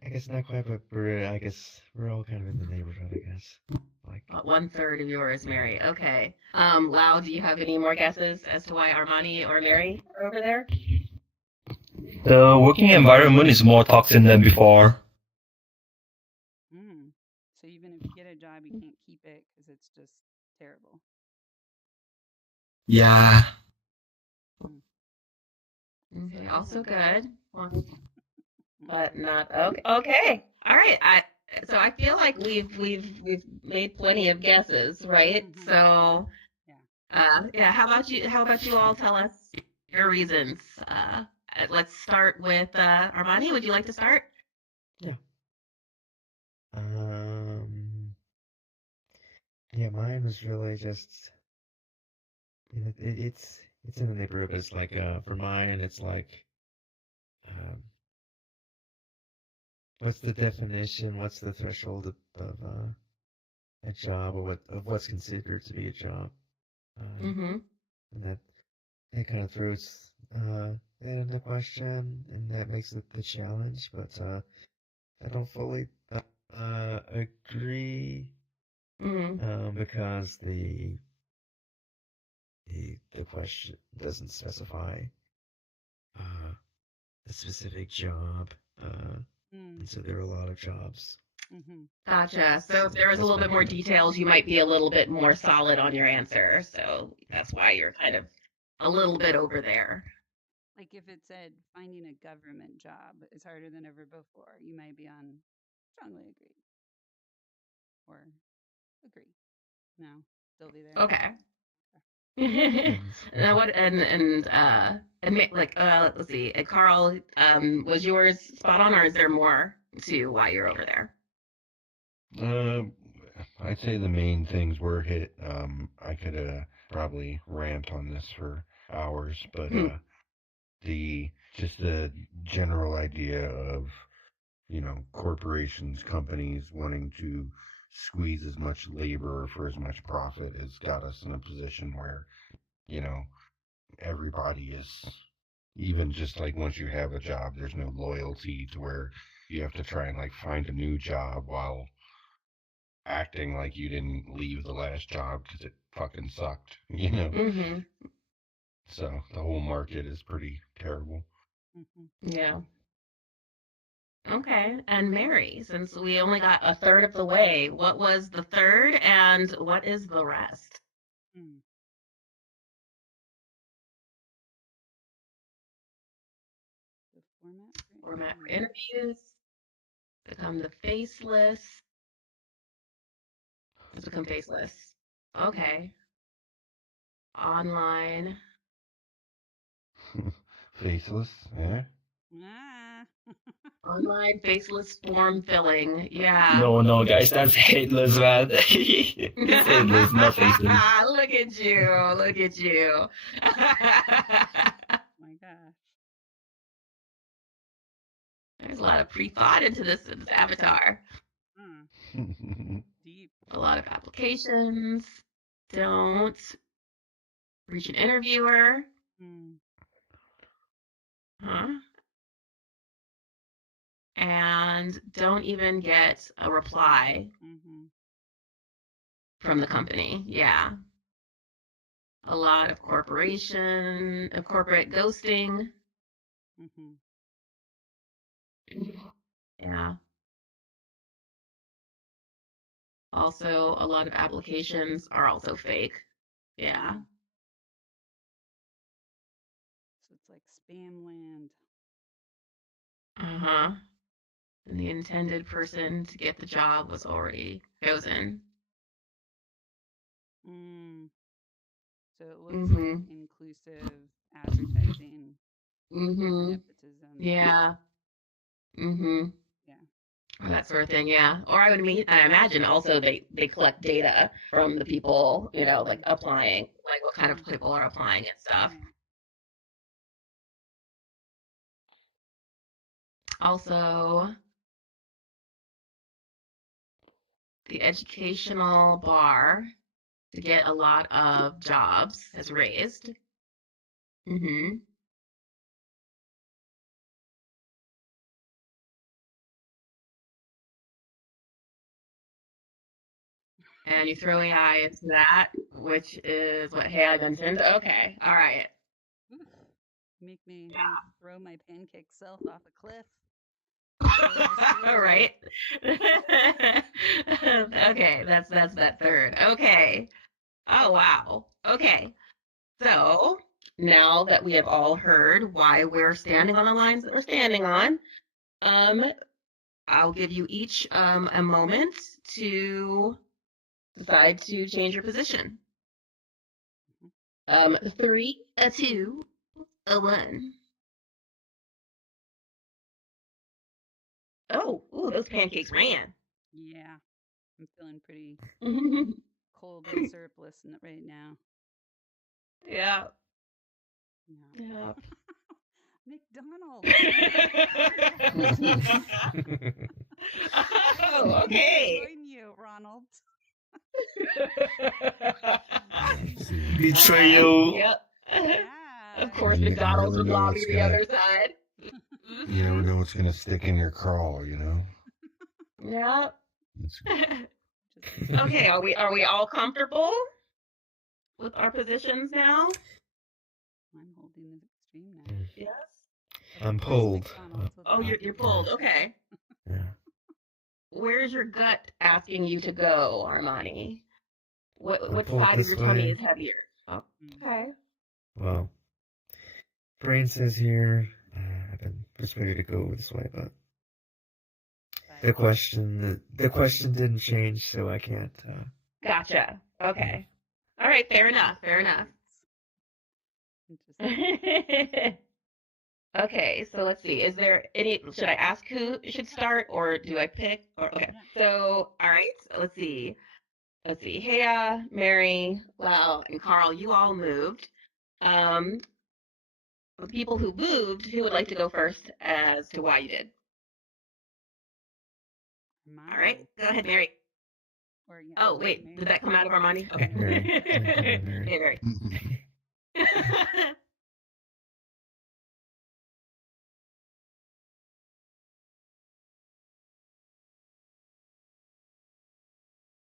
I guess not quite, but I guess we're all kind of in the neighborhood, I guess. Like 1/3 of yours, Mary. Okay. Lau, do you have any more guesses as to why Armani or Mary are over there? The working environment is more toxic than before. So even if you get a job, you can't keep it because it's just terrible. Yeah. Okay, also good. But not okay. Okay. All right. So I feel like we've made plenty of guesses, right? So yeah, how about you all tell us your reasons? Let's start with Armani. Would you like to start? Yeah. Yeah, mine was really just it's in the neighborhood, but it's like for mine it's like what's the definition? What's the threshold of a job, or what's considered to be a job? And that it kind of throws that into question, and that makes it the challenge. But I don't fully agree because the question doesn't specify a specific job, and so there are a lot of jobs. Gotcha. So if there was a little bit more details, you might be a little bit more solid on your answer. So that's why you're kind of a little bit over there. Like if it said finding a government job is harder than ever before, you might be on strongly agree. Or agree. No, still be there. Okay. Now what let's see. And Carl, was yours spot on, or is there more to why you're over there? I'd say the main things were hit. I could probably rant on this for hours, but the general idea of, you know, corporations, companies wanting to squeeze as much labor for as much profit has got us in a position where, you know, everybody is, even just like once you have a job, there's no loyalty to where you have to try and like find a new job while acting like you didn't leave the last job because it fucking sucked, you know? Mm-hmm. So the whole market is pretty terrible. Yeah. Okay. And Mary, since we only got a third of the way, what was the third and what is the rest? Mm. The Format for interviews, become the faceless. It's become faceless. Okay. Online. Faceless, yeah? Ah. Online faceless form filling. Yeah. No, guys, that's hateless, man. It's hateless, not faceless. Look at you. Look at you. My gosh. There's a lot of pre-thought into this avatar. Deep. A lot of applications. Don't reach an interviewer. Huh? And don't even get a reply from the company. Yeah. A lot of corporate ghosting. Yeah. Also, a lot of applications are also fake. Yeah. So it's like spam land. Uh-huh. And the intended person to get the job was already chosen. So it looks like inclusive advertising. Nepotism. Yeah. Yeah. Or that sort of thing, yeah. Or I imagine also they collect data from the people, you know, like applying, like what kind of people are applying and stuff. Right. Also, the educational bar to get a lot of jobs has raised. And you throw AI into that, which is what Hey I mentioned. Okay, all right. Make me throw my pancake self off a cliff. Right. Okay, that's that third. Okay. Oh wow. Okay. So now that we have all heard why we're standing on the lines that we're standing on, I'll give you each a moment to decide to change your position. 3, a 2, a 1. Oh, ooh, those pancakes ran. Yeah. I'm feeling pretty cold and syrupless right now. Yeah. Yeah. McDonald's. Oh, okay. Join you, Ronald. Betrayal. Yep. Yeah. Of course, McDonald's would lobby the other side. You never know what's gonna stick in your crawl, you know? Yeah. Okay, are we all comfortable with our positions now? I'm holding the extreme now. Yes. I'm pulled. Oh, you're pulled. Okay. Yeah. Where's your gut asking you to go, Armani? What pulled side of this your tummy way. is heavier? Oh, okay. Well, brain says here, I've been persuaded to go this way, but the question didn't change, so I can't Gotcha. Okay. All right. Fair enough. Fair enough. Interesting. Okay, so let's see. Is there any, should I ask who should start or do I pick? Or, okay. So, all right, let's see. Let's see. Hea, Mary, Lau, and Carl, you all moved. Um, the people who moved, who would like to go first as to why you did? All right, go ahead, Mary. Or, yeah, Oh, wait, Mary. did that come out of Armani? Okay. Mary. Hey, Mary. Mary.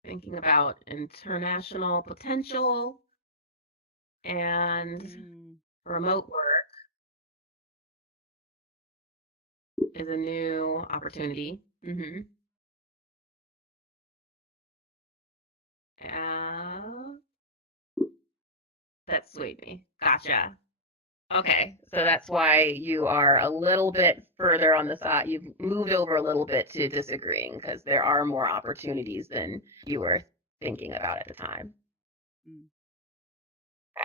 Thinking about international potential and remote work is a new opportunity. Mm-hmm. That swayed me. Gotcha. Okay, so that's why you are a little bit further on the side. You've moved over a little bit to disagreeing because there are more opportunities than you were thinking about at the time.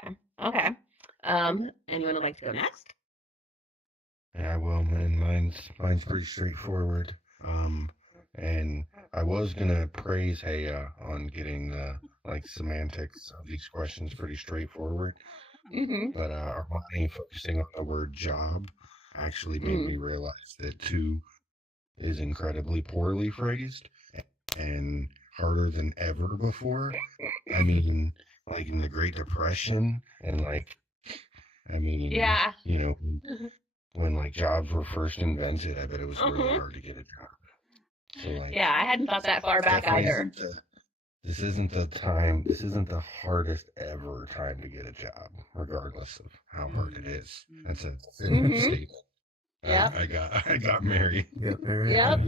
Okay. Okay. Anyone would like to go next? Yeah, well, and mine's pretty straightforward. And I was gonna praise Haya on getting the semantics of these questions pretty straightforward, Mm-hmm. but Armani focusing on the word job actually made me realize that two is incredibly poorly phrased and harder than ever before. I mean, like in the Great Depression, and Yeah. you know, when jobs were first invented, I bet it was really hard to get a job. So yeah, I hadn't thought that far back either. This isn't the hardest ever time to get a job, regardless of how hard it is. That's a statement. Yep. I got married. Yep. Yeah,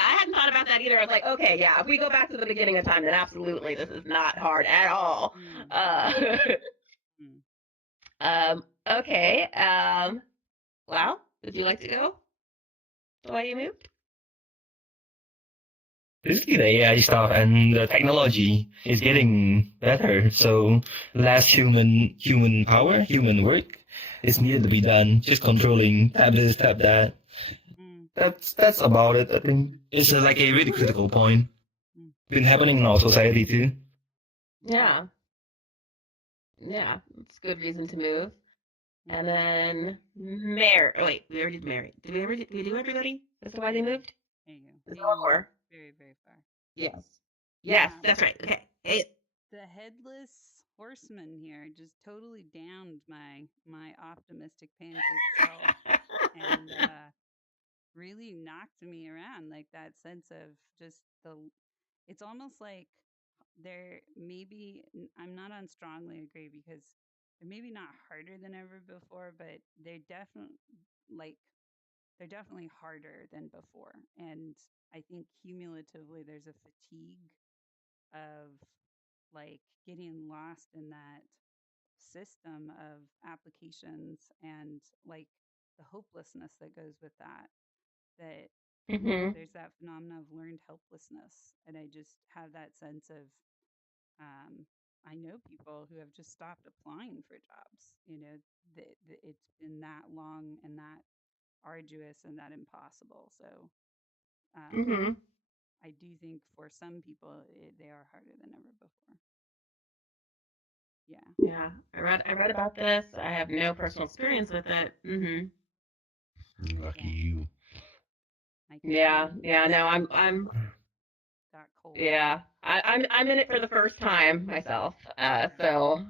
I hadn't thought about that either. I was like, okay, yeah, if we go back to the beginning of time, then absolutely, this is not hard at all. Okay. Wow, would you like to go? Why you moved? Basically, the AI stuff and the technology is getting better. So less human power, human work is needed to be done. Just controlling tab this, tab that. That's about it. I think it's like a really critical point. Been happening in our society too. Yeah. Yeah, it's a good reason to move. And then Mary. Oh, wait, we already did Mary. Did we do everybody? That's why they moved? There you go. There's one more. Very, very far. Yes. Yes, that's right. Okay. Hey. The headless horseman here just totally downed my optimistic pancake self and really knocked me around. Like that sense of just it's almost like they're maybe, I'm not on strongly agree because they're maybe not harder than ever before, but they're definitely harder than before. And I think cumulatively there's a fatigue of getting lost in that system of applications and the hopelessness that goes with that there's that phenomena of learned helplessness. And I just have that sense of I know people who have just stopped applying for jobs. It's been that long and that arduous and that impossible. So I do think for some people they are harder than ever before. Yeah. Yeah. I read about this. I have no personal experience with it. Lucky you. Yeah. Yeah. No, I'm that cold. Yeah. I'm in it for the first time myself. So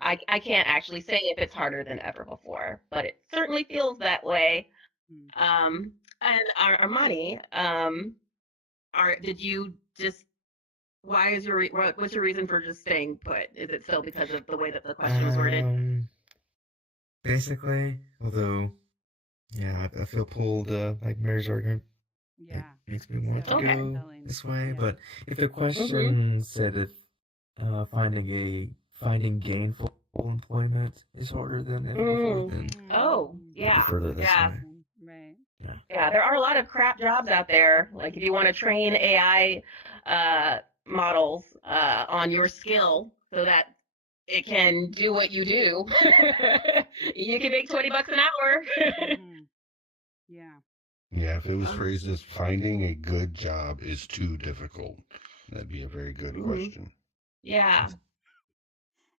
I can't actually say if it's harder than ever before, but it certainly feels that way. And Armani, did you just, what's your reason for just staying put? Is it still because of the way that the question was worded? Basically, although, yeah, I feel pulled, like Mary's argument. Yeah. It makes me want to go this way, Yeah. but if the question said if finding gainful employment is harder than ever before, then Oh, yeah. further this way. Right. Yeah, there are a lot of crap jobs out there. Like if you want to train AI models on your skill so that it can do what you do, you can make $20 an hour. Hmm. Yeah. Yeah, if it was phrased as finding a good job is too difficult, that'd be a very good Mhm. question. Yeah.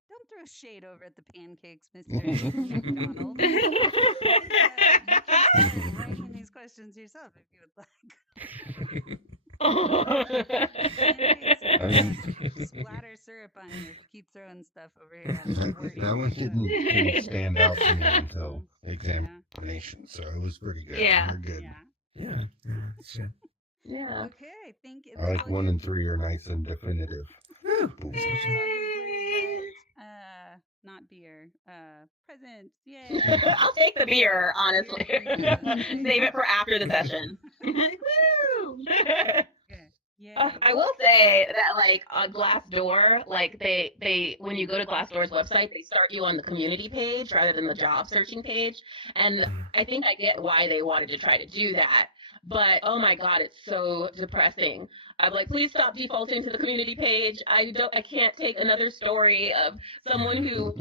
Don't throw shade over at the pancakes, Mr. McDonald. You can start writing these questions yourself if you would like. Pancakes are I gonna mean, splatter syrup on you if you keep throwing stuff over here at the that wording. one didn't stand out to me until Yeah. examination, so it was pretty good. Yeah. We're good. Yeah. That's good. Yeah. Okay, I think it I looks like like 1 it. and 3 are nice and definitive. Boom. Looks like we blurred that. Not beer. Presents. Yay. I'll take the beer, honestly. Yeah. Save it for after the session. Woo! Yeah. Yay. I will say that like on Glassdoor, like they when you go to Glassdoor's website, they start you on the community page rather than the job searching page. And I think I get why they wanted to try to do that. But oh my God, it's so depressing. I'm like, please stop defaulting to the community page. I can't take another story of someone who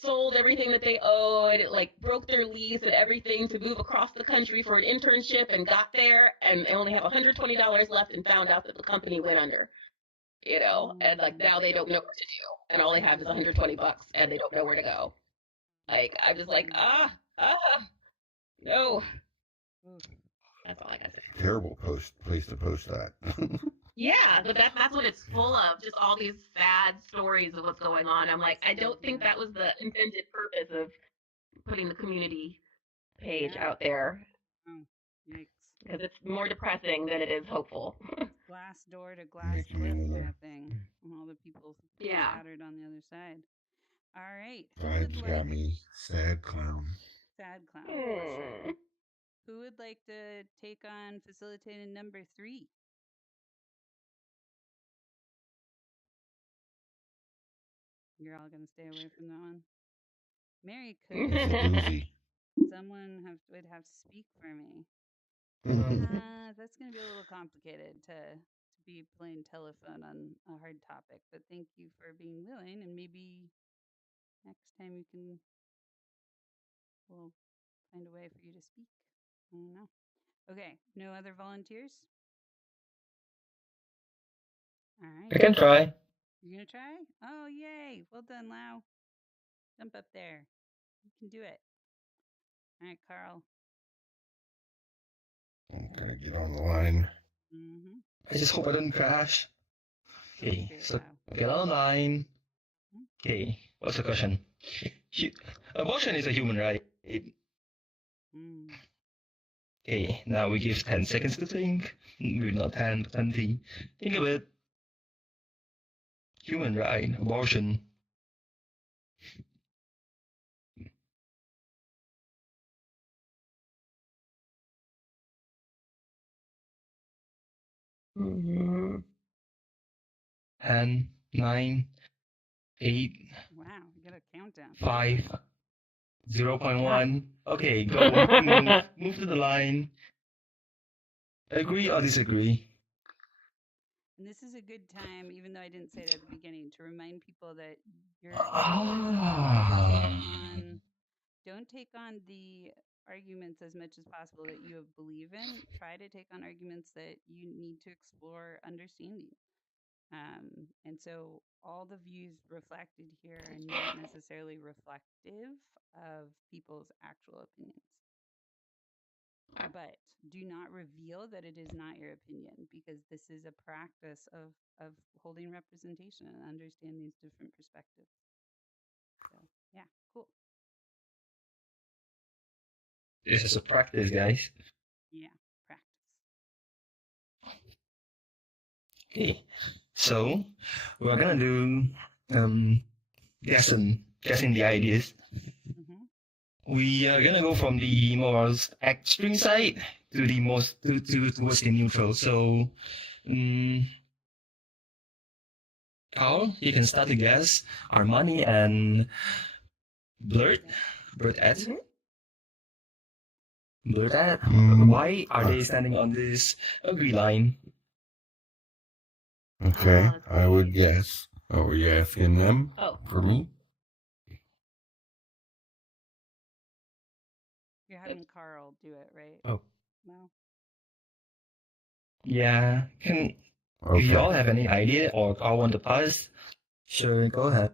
sold everything that they owed, like broke their lease and everything to move across the country for an internship and got there and they only have $120 left and found out that the company went under, and like now they don't know what to do and all they have is $120 and they don't know where to go. Like I'm just like, no. That's all I gotta say. Terrible place to post that. Yeah, but that's what it's full of, just all these sad stories of what's going on. I'm like, I don't think that was the intended purpose of putting the community page out there. Oh, yikes. Because it's more depressing than it is hopeful. Glass door to glass cliff kind of thing. And all the people scattered on the other side. All right. Vibes got me. Sad clown. Sad clown. For sure. Who would like to take on facilitating number 3? You're all gonna stay away from that one. Mary could. Someone would have to speak for me. That's gonna be a little complicated to be playing telephone on a hard topic. But thank you for being willing, and maybe next time we'll find a way for you to speak. I don't know. Okay, no other volunteers? All right. I can try. You're gonna try? Oh, yay! Well done, Lau. Jump up there. You can do it. All right, Carl. I'm gonna get on the line. Mm-hmm. I just hope I don't crash. Okay, so get online. Okay, what's the question? Abortion is a human right. Okay, now we give 10 seconds to think. Maybe not 10, but 20. Think of it. Human right, abortion. Mm-hmm. 10, 9, 8. Wow, you got a countdown. 5, 0.1. Okay, go. Move to the line. Agree or disagree? And this is a good time, even though I didn't say it at the beginning, to remind people that don't take on the arguments as much as possible that you believe in. Try to take on arguments that you need to explore understanding. And so all the views reflected here are not necessarily reflective of people's actual opinions. But do not reveal that it is not your opinion, because this is a practice of holding representation and understanding these different perspectives. So, yeah, cool. This is a practice, guys. Yeah, practice. Okay, so we're gonna do guessing the ideas. We are gonna go from the most extreme side to the most towards the neutral. So, Carl, you can start to guess Armani and Blurt Ed. Blur that. Mm. Why are they standing on this agree line? Okay, let's I would see. guess. Oh, were you asking them Oh, for me? You're having Carl do it, right? Oh. No. Yeah. Can Okay. y'all have any idea or I want to pass? Sure, go ahead.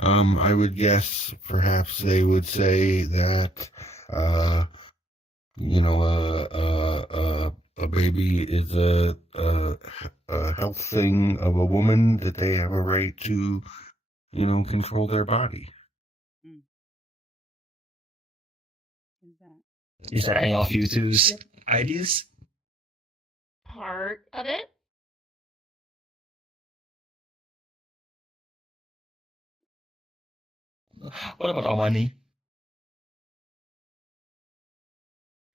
I would guess perhaps they would say that, you know, a baby is a health thing of a woman that they have a right to, you know, control their body. Is that? Is that any of you two's ideas? part of it. What about Amani?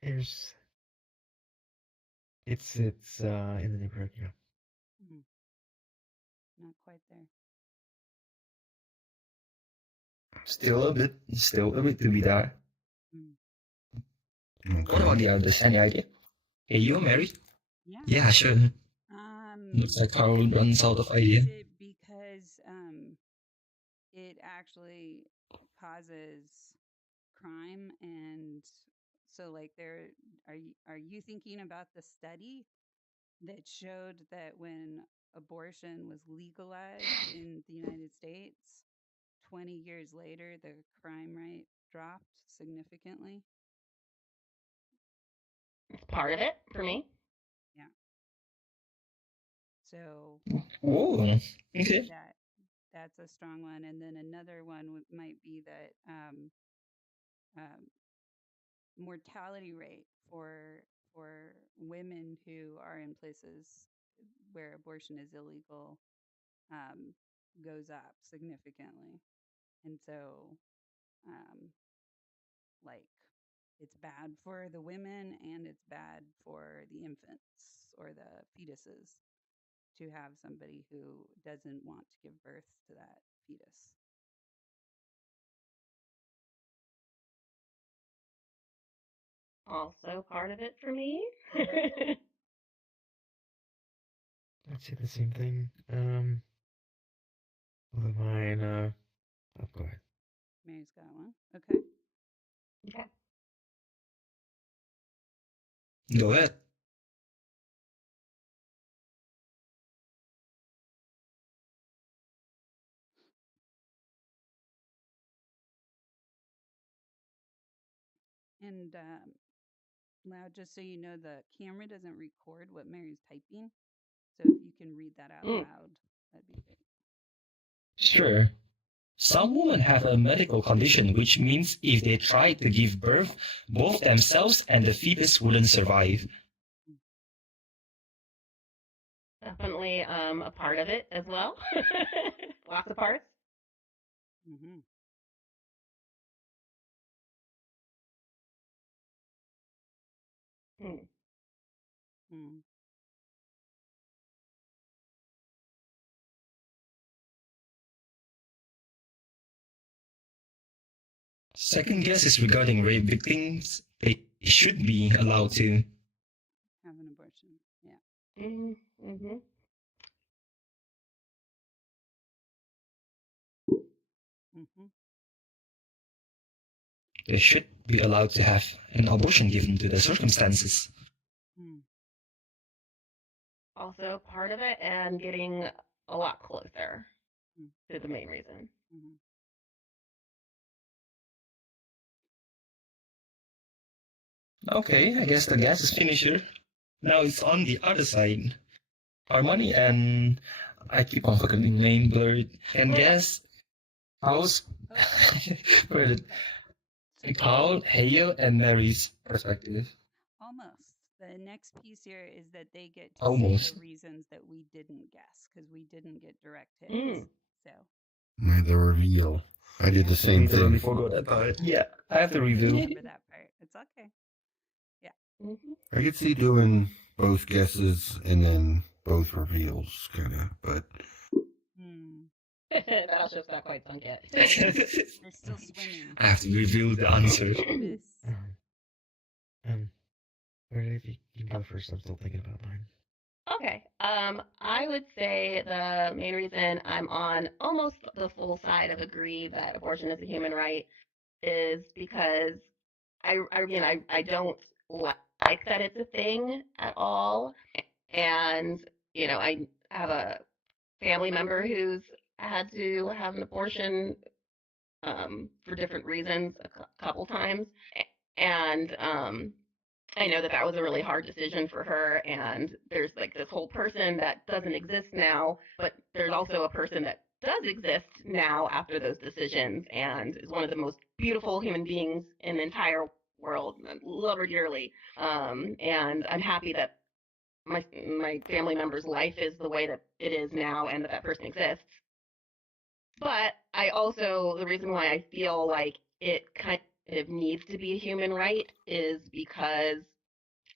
It's in the neighborhood, yeah. Not quite there. Still a bit to be there. What about Okay. the others? Any idea? Hey, you married? Yeah. Yeah, sure. Looks like Carl runs out of idea. Is it because it actually causes crime, and so like are you thinking about the study that showed that when abortion was legalized in the United States, 20 years later the crime rate dropped significantly? It's part of it for me. Yeah. So Whoa. Okay. that's a strong one. And then another one might be that um, mortality rate for women who are in places where abortion is illegal um, goes up significantly, and so like it's bad for the women and it's bad for the infants or the fetuses to have somebody who doesn't want to give birth to that fetus. Also part of it for me. I'd say the same thing. Well, mine, oh, go ahead. Mary's got one. Okay. Okay. Go ahead. And now, just so you know, the camera doesn't record what Mary's typing. So if you can read that out loud, that'd be great. Sure. Some women have a medical condition which means if they try to give birth, both themselves and the fetus wouldn't survive. Definitely a part of it as well. Lots of parts. Mm-hmm. Mm. Second guess is regarding rape victims. They should be allowed to. Have an abortion. Yeah. Mm-hmm. Mm-hmm. They should be allowed to have an abortion given to the circumstances. Mm. Also part of it and getting a lot closer to the main reason. Mm-hmm. Okay, I guess the guess is finished here. Now it's on the other side. Harmony and I keep on forgetting name blurred. And guess how's where did Paul, Hale, and Mary's perspective? Almost. The next piece here is that they get to Almost. say the reasons that we didn't guess because we didn't get direct hits. So The reveal. I did the same Literally thing. forgot that part. Yeah, I have to review. remember that part. It's okay. Yeah. I could see doing both guesses and then both reveals, kind of, but That ship's not quite sunk yet. They're still swimming. I have to reveal the answer. This Meredith, you can go first. I'm still thinking about mine. Okay. I would say the main reason I'm on almost the full side of agree that abortion is a human right is because I don't like that it's a thing at all. And, I have a family member who's had to have an abortion for different reasons a couple times. And I know that that was a really hard decision for her. And there's like this whole person that doesn't exist now, but there's also a person that does exist now after those decisions and is one of the most beautiful human beings in the entire world. I love her dearly. And I'm happy that my family member's life is the way that it is now and that that person exists. But I also, the reason why I feel like it kind of needs to be a human right is because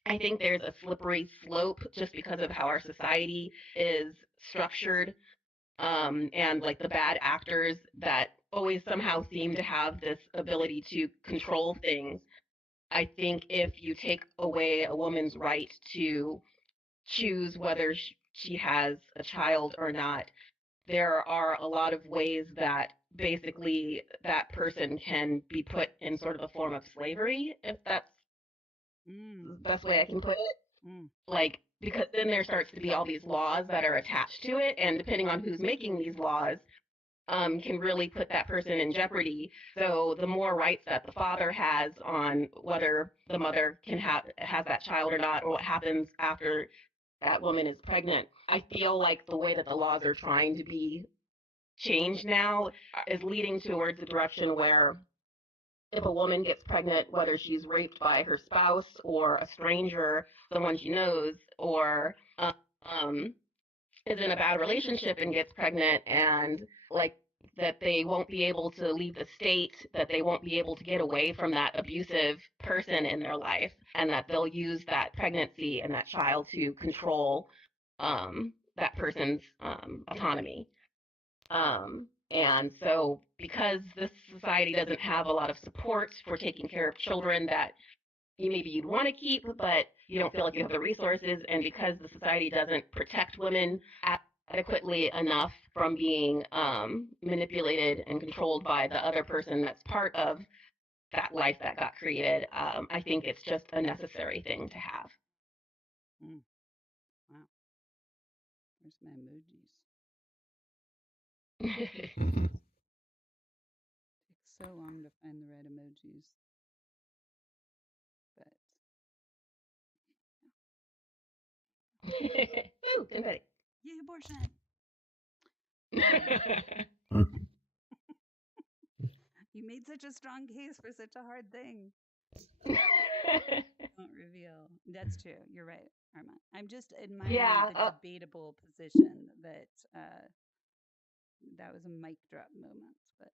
I think there's a slippery slope just because of how our society is structured, and like the bad actors that always somehow seem to have this ability to control things. I think if you take away a woman's right to choose whether she has a child or not, there are a lot of ways that basically that person can be put in sort of a form of slavery, if that's the best way I can put it. Mm. Like, because then there starts to be all these laws that are attached to it, and depending on who's making these laws, can really put that person in jeopardy. So the more rights that the father has on whether the mother can has that child or not, or what happens after that woman is pregnant, I feel like the way that the laws are trying to be changed now is leading towards a direction where if a woman gets pregnant, whether she's raped by her spouse or a stranger, someone she knows, or um, is in a bad relationship and gets pregnant, and like that they won't be able to leave the state, that they won't be able to get away from that abusive person in their life, and that they'll use that pregnancy and that child to control that person's autonomy. And so, because this society doesn't have a lot of support for taking care of children that maybe you'd want to keep, but you don't feel like you have the resources, and because the society doesn't protect women adequately enough from being manipulated and controlled by the other person that's part of that life that got created, I think it's just a necessary thing to have. Mm. Wow. Where's my emojis? Takes so long to find the right emojis. But Ooh, confetti. yay, abortion! You made such a strong case for such a hard thing. Don't reveal. That's true. You're right, Armand. I'm just admiring Yeah. the debatable position that that was a mic drop moment, but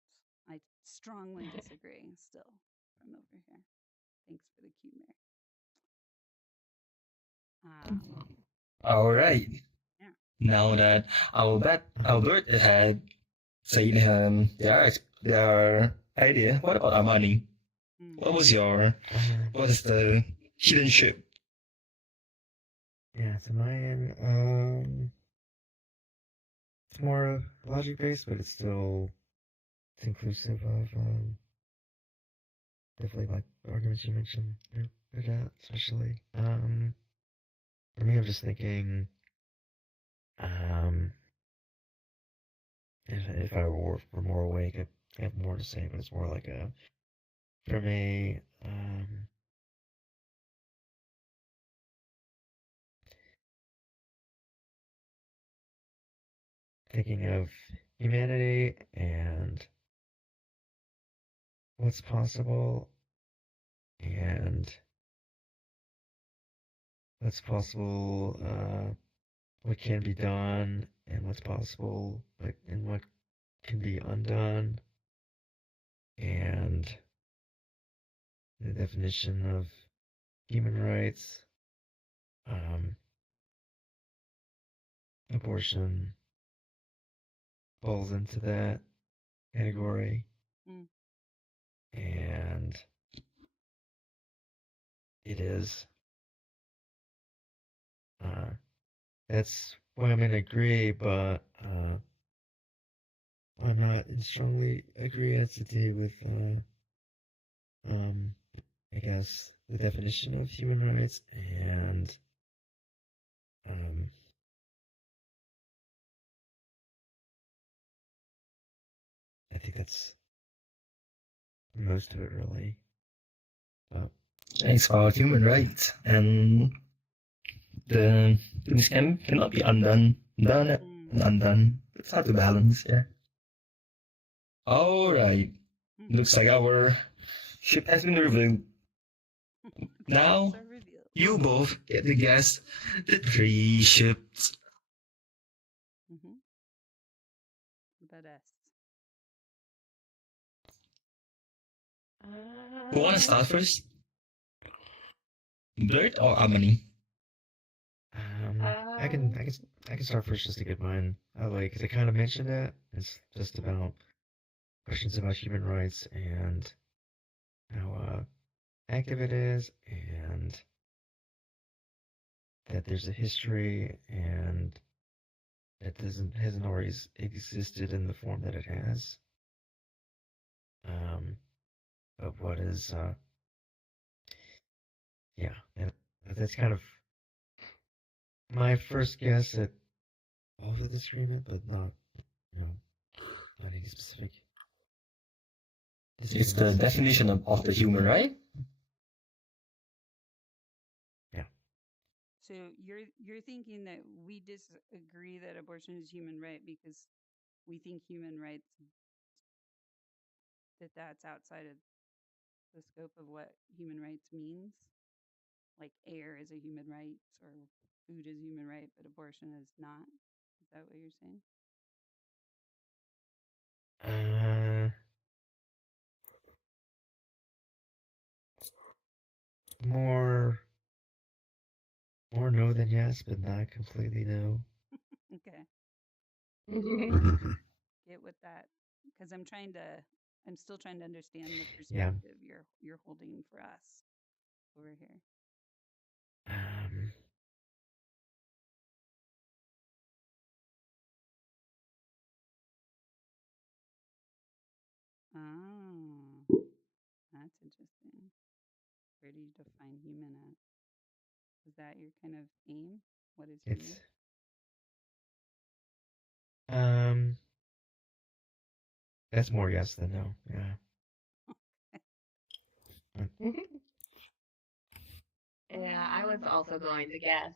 I strongly disagree still from over here. Thanks for the cue, Mary. All right. Yeah. Now that Albert had said their idea, what about Armani? What was what is the hidden ship? Yeah, so mine, it's more logic based, but it's inclusive of, definitely like the arguments you mentioned, especially. For me, I'm just thinking, if I were more awake, I'd have more to say, but it's more like for me, thinking of humanity and what's possible and what's possible, what can be done and what's possible, and what can be undone, and the definition of human rights, abortion falls into that category. Mm. And it is. That's why I'm gonna agree, but I'm not in strongly agreeance with I guess the definition of human rights, and um, I think that's most of it really. But It's about human rights, and the things cannot be undone, done and undone. It's hard to balance. Yeah. All right. Looks like our ship has been revealed. Now Ships are revealed. you both get to guess the 3 ships. Mm-hmm. What about us? Who wanna start first? Blurt or Amani? I can start first just to get mine out of the way, because I kind of mentioned that. It's just about questions about human rights and how active it is, and that there's a history, and that hasn't always existed in the form that it has. But what is yeah, and that's kind of my first guess at all of the disagreement, but not, not any specific. It's the definition of the human right. Yeah. So you're thinking that we disagree that abortion is human right because we think human rights that's outside of the scope of what human rights means? Like air is a human right or food is human right, but abortion is not. Is that what you're saying? More no than yes, but not completely no. Okay. Get with that because I'm still trying to understand the Yeah. perspective you're holding for us over here. Oh, that's interesting. Where do you define human at? Is that your kind of aim? What is It's human? that's more yes than no. Yeah. Yeah, I was also going to guess.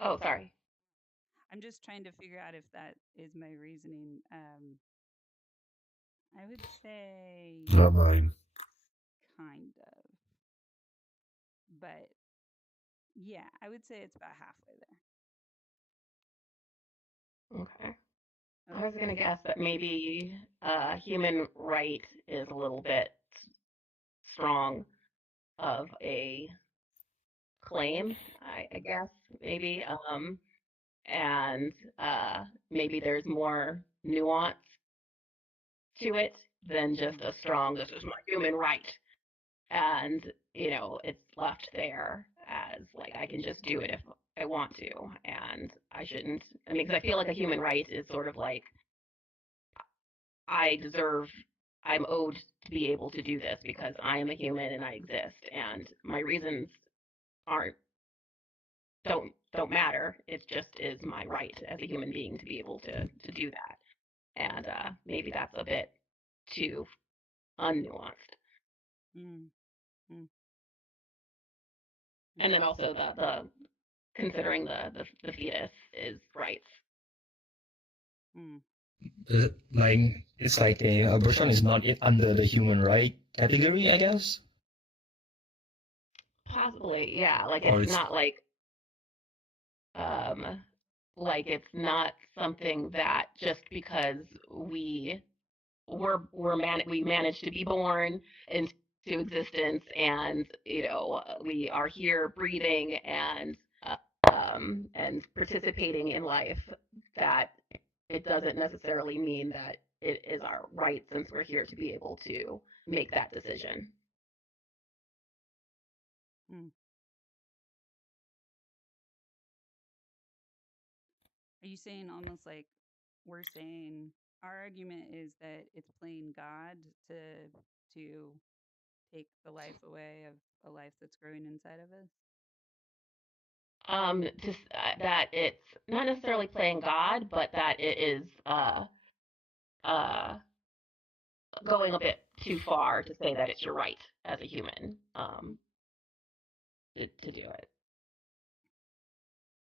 Oh, sorry. I'm just trying to figure out if that is my reasoning. I would say Not mine. kind of, but yeah, I would say it's about halfway there. Okay. I was gonna guess that maybe human right is a little bit strong of a claim, I guess maybe. And maybe there's more nuance to it than just a strong, this is my human right. And, it's left there as like, I can just do it if I want to. And I shouldn't, I mean, because I feel like a human right is sort of like, I deserve, I'm owed to be able to do this because I am a human and I exist. And my reasons aren't, don't matter. It just is my right as a human being to be able to do that. And maybe that's a bit too unnuanced. Mm, mm. And then also the considering the fetus is rights. Mm. Like it's like a abortion is not under the human right category, I guess. Possibly, yeah. Like Or it's it's not like it's not something that just because we managed to be born into existence and we are here breathing and participating in life, that it doesn't necessarily mean that it is our right since we're here to be able to make that decision. Hmm. Are you saying almost like we're saying our argument is that it's playing God to take the life away of a life that's growing inside of us? Just that it's not necessarily playing God, but that it is uh, going a bit too far to say that it's your right as a human to do it.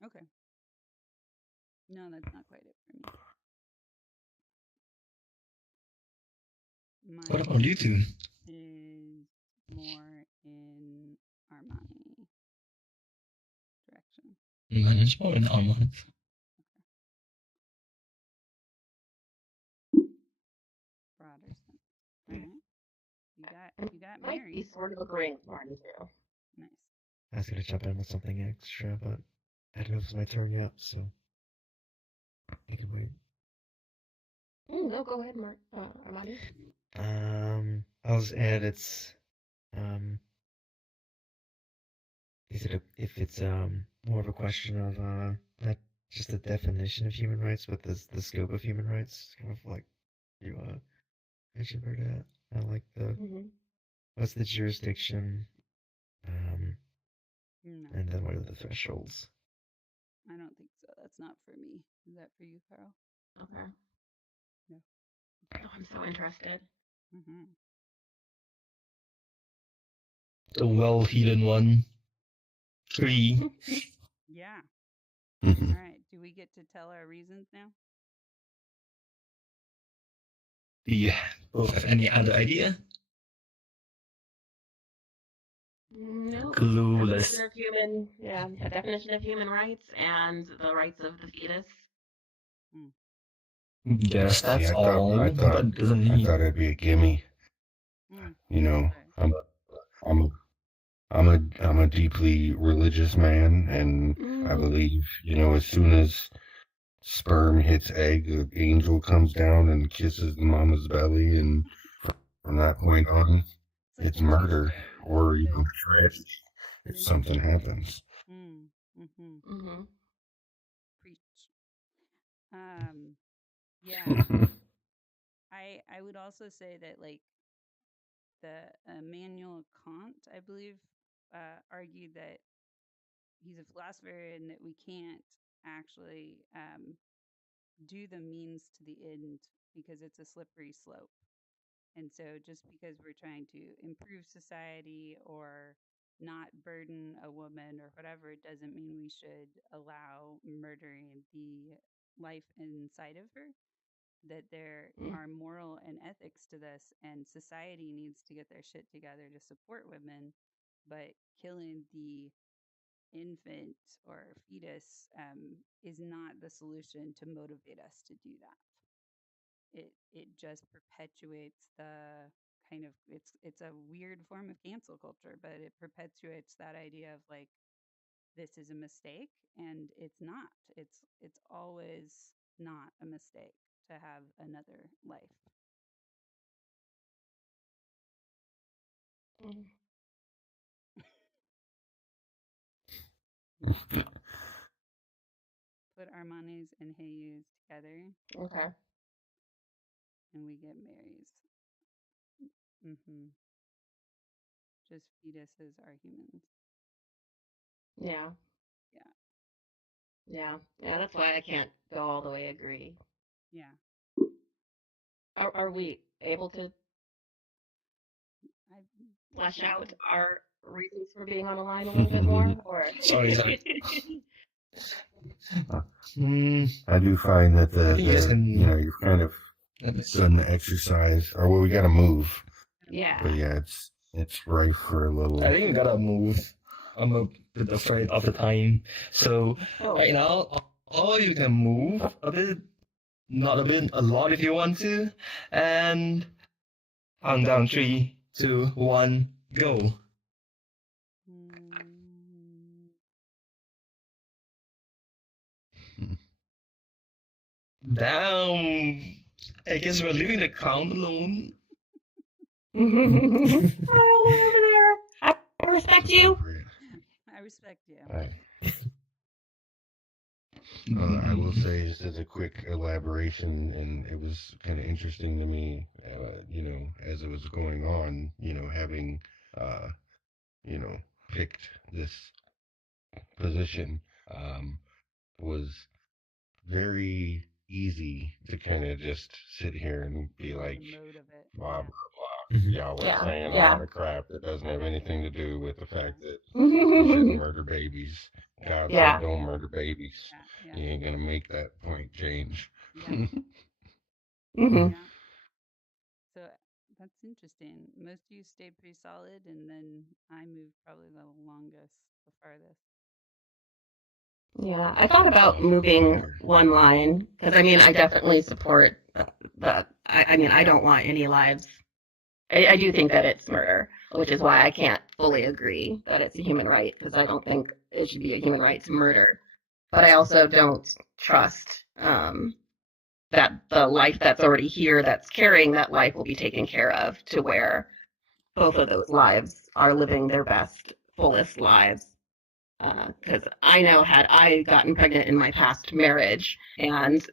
Okay. No, that's not quite it for me. What about you two? Is more in Armani direction. Manage more in Armand. Broader sense. All right. You got Might be Mary. sort of agreeing with Martin too. Nice. I was gonna jump in with something extra, but I don't know if it's my turn yet, so I can wait. No, go ahead, Armani. I'll just add it's if it's more of a question of not just the definition of human rights, but the scope of human rights, kind of like you mentioned about that. I like the what's the jurisdiction, No, and then what are the thresholds? I don't think so. That's not for me. Is that for you, Carl? Okay. No. Oh, I'm so interested. Mm-hmm. The well-hidden one. 3. Yeah. Mhm. All right. Do we get to tell our reasons now? Do you both have any other idea? No. Clueless. A definition of human rights and the rights of the fetus. Yes, that's See, all. I thought But doesn't mean. it'd be a gimme. You know, Okay. I'm a deeply religious man, and I believe, as soon as sperm hits egg, an angel comes down and kisses the mama's belly, and from that point on, it's murder or tragedy if something happens. Mm-hmm. Preach. Yeah. I would also say that like the Immanuel Kant, I believe, argued that he's a philosopher and that we can't actually do the means to the end because it's a slippery slope. And so just because we're trying to improve society or not burden a woman or whatever, it doesn't mean we should allow murdering the life inside of her. That there are moral and ethics to this, and society needs to get their shit together to support women. But killing the infant or fetus is not the solution to motivate us to do that. It just perpetuates the kind of it's a weird form of cancel culture, but it perpetuates that idea of like this is a mistake, and it's not. It's always not a mistake to have another life. Put Armani's and Heyu's together. Okay. And we get Mary's. Just fetuses are humans. Yeah. Yeah. Yeah. Yeah. That's why I can't go all the way agree. Yeah. Are we able to flesh out our reasons for being on the line a little bit more? Or Sorry. I do find that you've kind of done the exercise, or well, we got to move. Yeah. But yeah, it's rife for a little. I think we gotta move. I'm a bit afraid of the time. So right now, all you can move a bit, not a bit, a lot if you want to, and count down 3, 2, 1, go. Damn. I guess we're leaving the count alone. Over there. I respect you. respect you. I, I will say, just as a quick elaboration, and it was kind of interesting to me, as it was going on, having, uh, picked this position, um, was very easy to kind of just sit here and be like, The mode of it. blah, Yeah. blah, blah. Y'all are Yeah, saying a yeah. lot of crap that doesn't have anything to do with the fact that yeah. you shouldn't murder babies. God said Yeah. don't murder babies. Yeah. You ain't gonna make that point change. Yeah. hmm Yeah. So that's interesting. Most of you stayed pretty solid, and then I moved probably the longest, the farthest. Yeah, I thought about moving Fair. one line because I mean I definitely support the. I mean I don't want any lives. I do think that it's murder, which is why I can't fully agree that it's a human right because I don't think it should be a human right to murder. But I also don't trust that the life that's already here that's carrying that life will be taken care of to where both of those lives are living their best, fullest lives. Because I know had I gotten pregnant in my past marriage and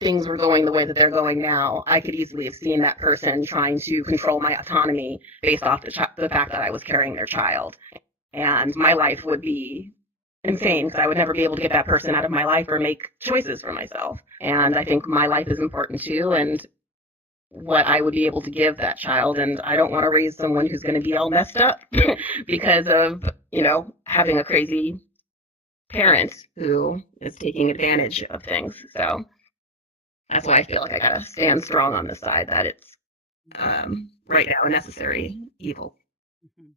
things were going the way that they're going now, I could easily have seen that person trying to control my autonomy based off the fact that I was carrying their child. And my life would be insane because I would never be able to get that person out of my life or make choices for myself. And I think my life is important too, and what I would be able to give that child. And I don't want to raise someone who's going to be all messed up because of, having a crazy parent who is taking advantage of things. So that's why I feel like I gotta stand strong on the side that it's right now a necessary evil. Mm-hmm.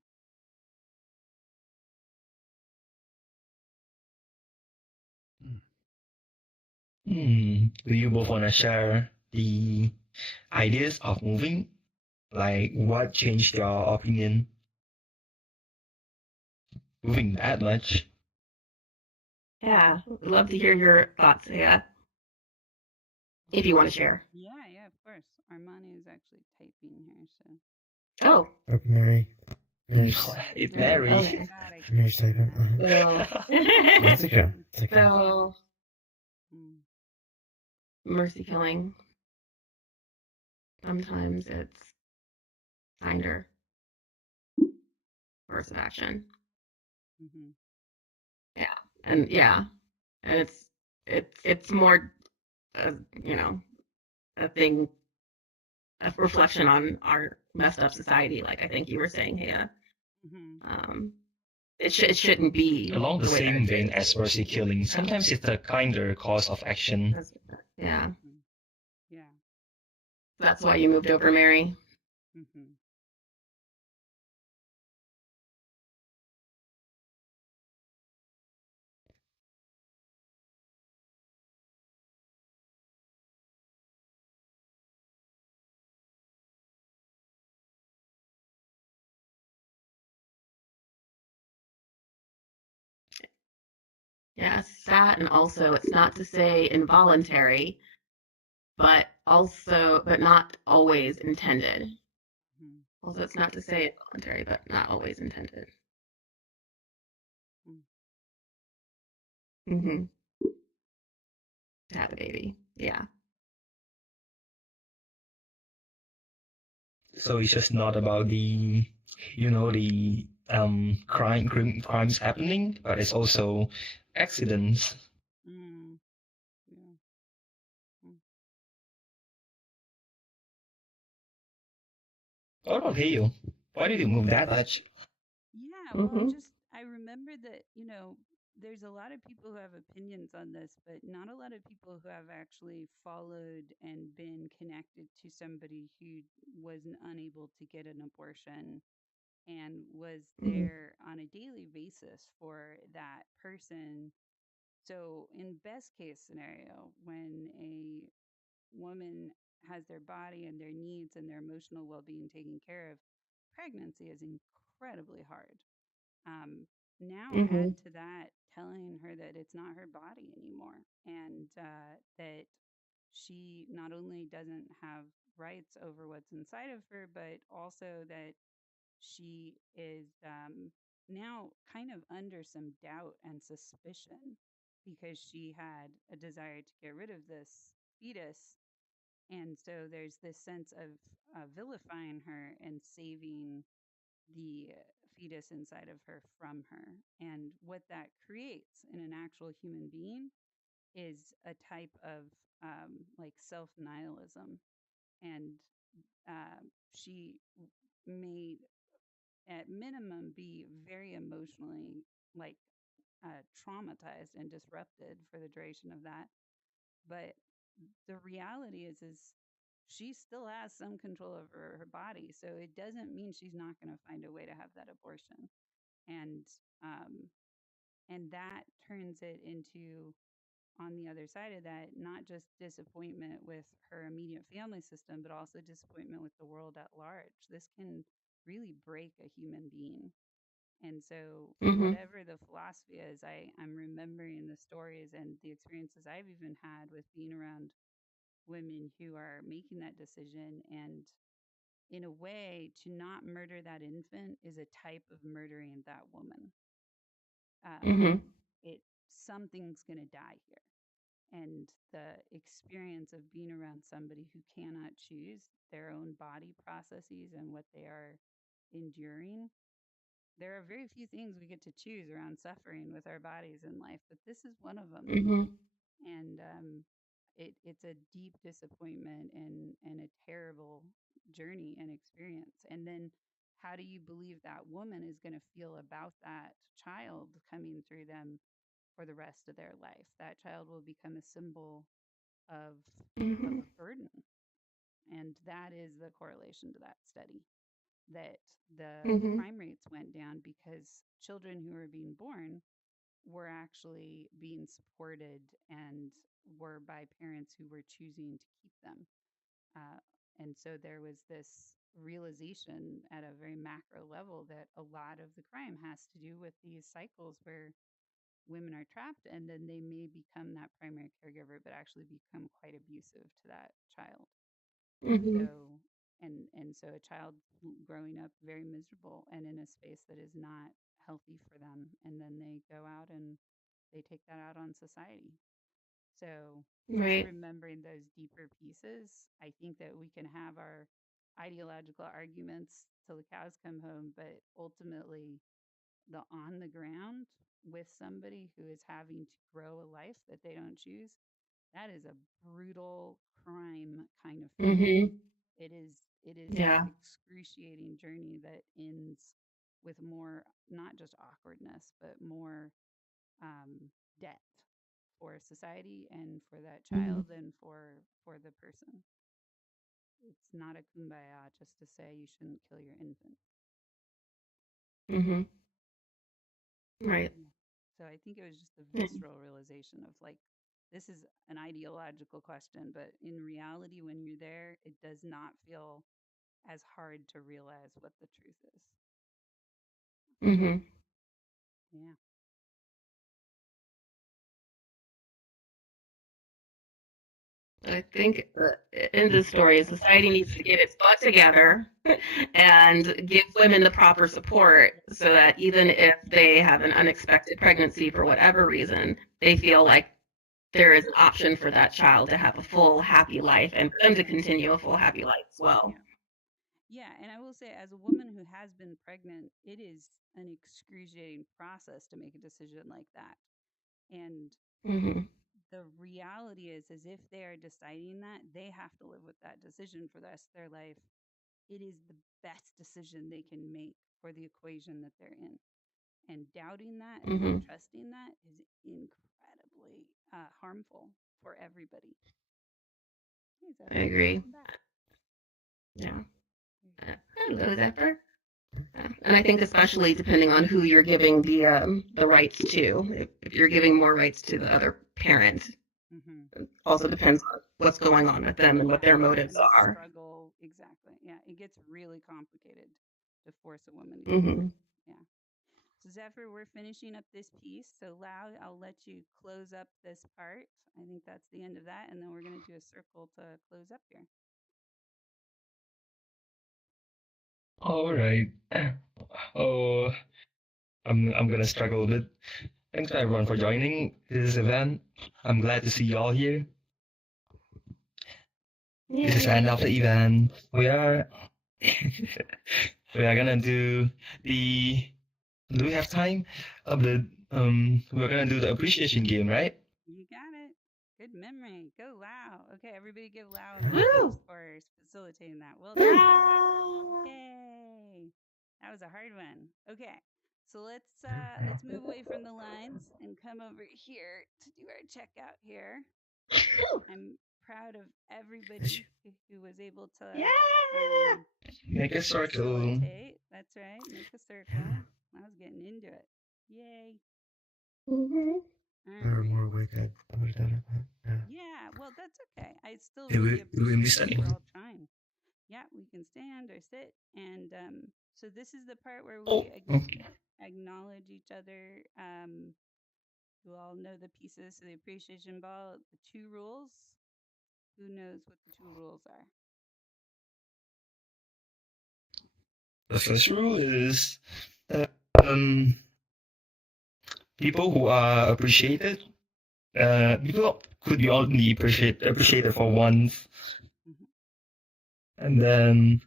Do you both want to share the ideas of moving? Like, what changed your opinion? Moving that much? Yeah, would love to hear your thoughts. Yeah, if you want to share. Yeah, of course. Armani is actually typing here, so. Oh, Okay, Mary. It's Mary. okay. God, I Mary's can't do typing. that. So, It's okay. It's okay. so Mm. mercy killing. Sometimes it's kinder course of action. Mm-hmm. And it's more, you know, a thing, a reflection on our messed up society. Like I think you were saying, Hea. Mm-hmm. It shouldn't be Along the way that same it vein is. as mercy killing, sometimes it's a kinder course of action. Yeah, Mm-hmm. Yeah. that's why you moved over, Mary. Mm-hmm. Yes, that, and also it's not to say involuntary, but not always intended. Mm-hmm. Also, it's not to say involuntary, but not always intended. Mm-hmm. To have a baby. Yeah. So it's just not about the, the crimes happening, but it's also accidents. Mm. Yeah. Mm. What about you? Why did you move that much? Yeah, well, Mm-hmm. I remember that, there's a lot of people who have opinions on this, but not a lot of people who have actually followed and been connected to somebody who was unable to get an abortion and was Mm-hmm. there on a daily basis for that person. So, in best case scenario, when a woman has their body and their needs and their emotional well-being taken care of, pregnancy is incredibly hard. um, Now Mm-hmm. add to that telling her that it's not her body anymore, and that she not only doesn't have rights over what's inside of her, but also that she is now kind of under some doubt and suspicion because she had a desire to get rid of this fetus. And so there's this sense of vilifying her and saving the fetus inside of her from her. And what that creates in an actual human being is a type of like self nihilism. And she may, at minimum, be very emotionally like traumatized and disrupted for the duration of that. But the reality is she still has some control over her body, so it doesn't mean she's not going to find a way to have that abortion. And um, and that turns it into, on the other side of that, not just disappointment with her immediate family system, but also disappointment with the world at large. This can really break a human being. And so, Mhm. whatever the philosophy is, I'm remembering the stories and the experiences I've even had with being around women who are making that decision. And in a way, to not murder that infant is a type of murdering that woman. Um, Mhm. it Something's going to die here. And the experience of being around somebody who cannot choose their own body processes and what they are enduring, there are very few things we get to choose around suffering with our bodies in life, but this is one of them. Mhm. And it's a deep disappointment and a terrible journey and experience. And then how do you believe that woman is going to feel about that child coming through them for the rest of their life? That child will become a symbol of Mhm. a burden. And that is the correlation to that study, that the Mhm. crime rates went down because children who were being born were actually being supported and were by parents who were choosing to keep them. Uh, and so there was this realization at a very macro level that a lot of the crime has to do with these cycles where women are trapped and then they may become that primary caregiver, but actually become quite abusive to that child. Mhm. So, and so a child growing up very miserable and in a space that is not healthy for them, and then they go out and they take that out on society. So, Right. remembering those deeper pieces, I think that we can have our ideological arguments till the cows come home, but ultimately, the on the ground with somebody who is having to grow a life that they don't choose, that is a brutal crime kind of feeling. Mhm. It is an Yeah. excruciating journey that ends with more, not just awkwardness, but more death for society and for that Mhm. child and for the person. It's not a kumbaya just to say you shouldn't kill your infant. Mhm. Right. Yeah. So I think it was just a Yeah. visceral realization of like, this is an ideological question, but in reality, when you're there, it does not feel as hard to realize what the truth is. Mhm. Yeah. I think in this story, society needs to get its butt together and give women the proper support so that even if they have an unexpected pregnancy for whatever reason, they feel like there is an option for that child to have a full, happy life and for them to Right. continue a full, happy life as well. Yeah. Yeah. And I will say, as a woman who has been pregnant, it is an excruciating process to make a decision like that. And Mhm. the reality is if they are deciding that, they have to live with that decision for the rest of their life. It is the best decision they can make for the equation that they're in. And doubting that and not Mhm. trusting that is incredibly harmful for everybody. Hey, I Zephyr, agree. welcome back. Yeah. There you Uh, go. Hello, Zephyr. And I think especially depending on who you're giving the rights to, if you're giving more rights to the other parent, Mm-hmm. it also depends on what's going on with them and what Yeah, their motives and the are. struggle, exactly. Yeah, it gets really complicated to force a woman to do that. Hmm. Yeah. So Zephyr, we're finishing up this piece. So Lau, I'll let you close up this part. I think that's the end of that, and then we're going to do a circle to close up here. All right. Oh, I'm gonna struggle a bit. Thanks everyone for joining this event. I'm glad to see you all here. This is the end of the event. We are gonna do the. Do we have time? We're gonna do the appreciation game, right? You got it. Good memory. Go Lao. Okay, everybody give Lao emojis for facilitating that. Well done. Yay. That was a hard one. Okay. So let's move away from the lines and come over here to do our checkout here. I'm proud of everybody who was able to Make a circle. facilitate. That's right. Make a circle. I was getting into it. Yay. All right. More awake. I would have done it. Yeah, well, that's okay. I still Did really we miss appreciate that we're anyone? all trying. Yeah, we can stand or sit. And so this is the part where Oh, we okay. acknowledge each other. You all know the pieces. So the appreciation ball, the 2 rules. Who knows what the 2 rules are? The first rule is um, people who are appreciated. People could be only appreciated for once, Mhm. and then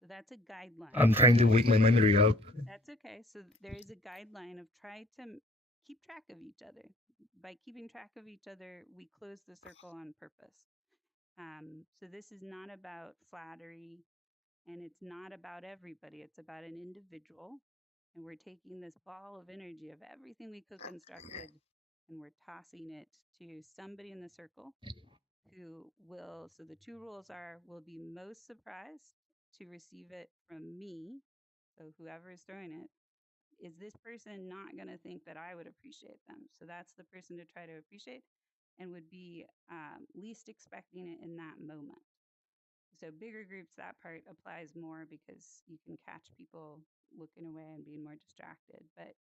So that's a guideline. I'm trying to wake my memory up. That's okay. So there is a guideline of try to keep track of each other. By keeping track of each other, we close the circle on purpose. So this is not about flattery and it's not about everybody. It's about an individual. And we're taking this ball of energy of everything we co-constructed and we're tossing it to somebody in the circle who will. So the 2 rules are will be most surprised to receive it from me. So whoever is throwing it, is this person not going to think that I would appreciate them? So that's the person to try to appreciate and would be least expecting it in that moment. So bigger groups, that part applies more because you can catch people looking away and being more distracted. But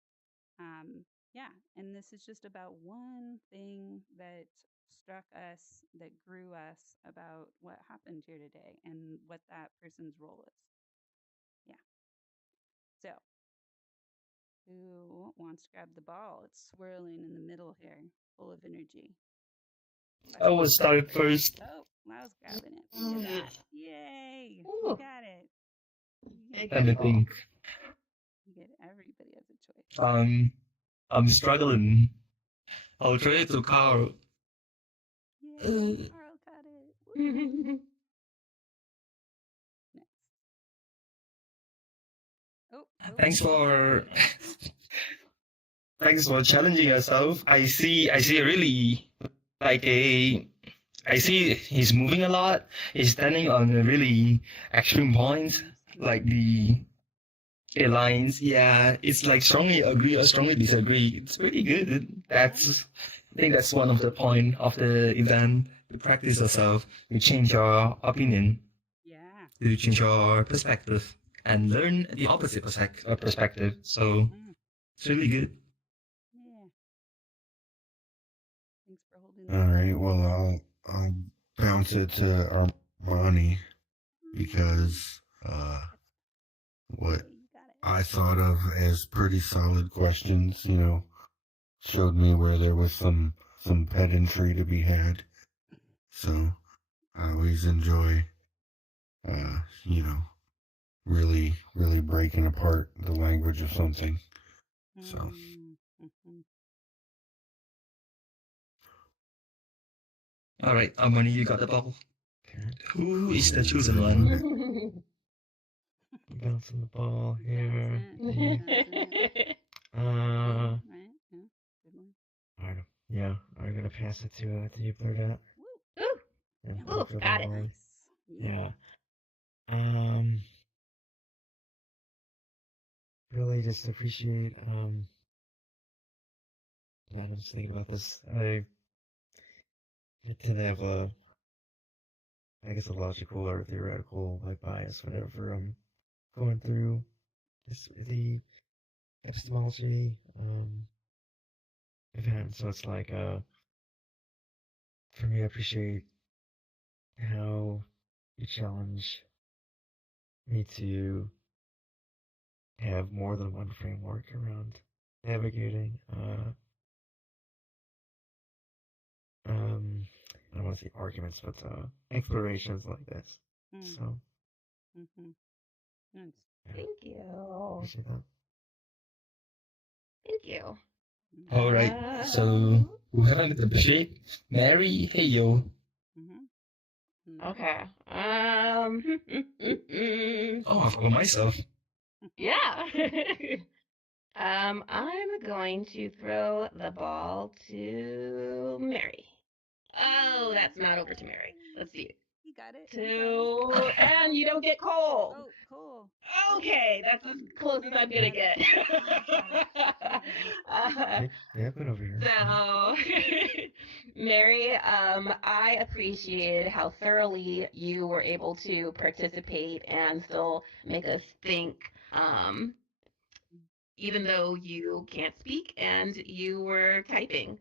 yeah, and this is just about one thing that struck us, that grew us about what happened here today and what that person's role is. Yeah. So who wants to grab the ball? It's swirling in the middle here, full of energy. I will start first. Oh, Lau's grabbing it. Look at that. Yay. You got it. Let me think. You get everybody has a choice. I'm struggling. I'll trade it to Carl. Yay. Carl got it. Woo. Next. Oh, Thanks for thanks for challenging yourself. I see really like a I see he's moving a lot. He's standing on a really extreme points, like the lines. Yeah, it's like strongly agree or strongly disagree. It's pretty good. I think that's one of the point of the event. To practice yourself, you change your opinion. Yeah. You change your perspective and learn the opposite perspective. So it's really good. Yeah. Thanks for holding All that. right. Well, I'll bounce it to Armani because what You got it. I thought of as pretty solid questions, showed me where there was some pedantry to be had. So I always enjoy, really, really breaking apart the language of something. So. Mm-hmm. All right, Armani, you got the ball. Who is the chosen one? Bouncing the ball here. Right? Yeah. Good one. Alright, yeah, I'm gonna pass it to you, Bernadette. And Ooh, hope for got the it. ball. Nice. Yeah. Really just appreciate, I'm just thinking about this. I tend to have I guess a logical or theoretical, like, bias whenever I'm going through the epistemology, event. So it's like, for me, I appreciate how you challenge me to have more than one framework around navigating I don't want to say arguments, but explorations like this. Mm. So Mm-hmm. Nice. yeah, Thank you. appreciate that. Thank you. All right. So who haven't appreciate? Mary, hey yo. Mm-hmm. Okay. Oh, I forgot myself. Yeah. I'm going to throw the ball to Mary. Oh, that's not over to Mary. Let's see. You got it. And you don't get cold. Oh, cool. Okay, that's as close as I'm gonna get. uh, Yeah, put over here. so, Mary, I appreciated how thoroughly you were able to participate and still make us think, even though you can't speak and you were typing.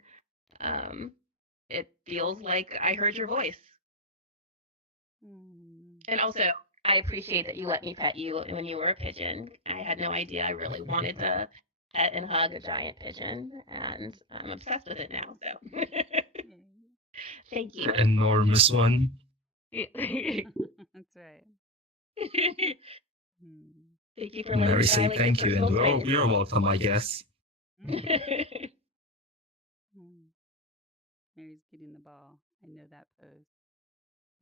Um, it feels like I heard your voice. And also, I appreciate that you let me pet you when you were a pigeon. I had no idea I really wanted to pet and hug a giant pigeon, and I'm obsessed with it now. So, thank you. The enormous one. That's right. Thank you for letting Mary me say violate your thank you, and personal space. you're welcome, I guess. Mary's getting the ball. I know that pose.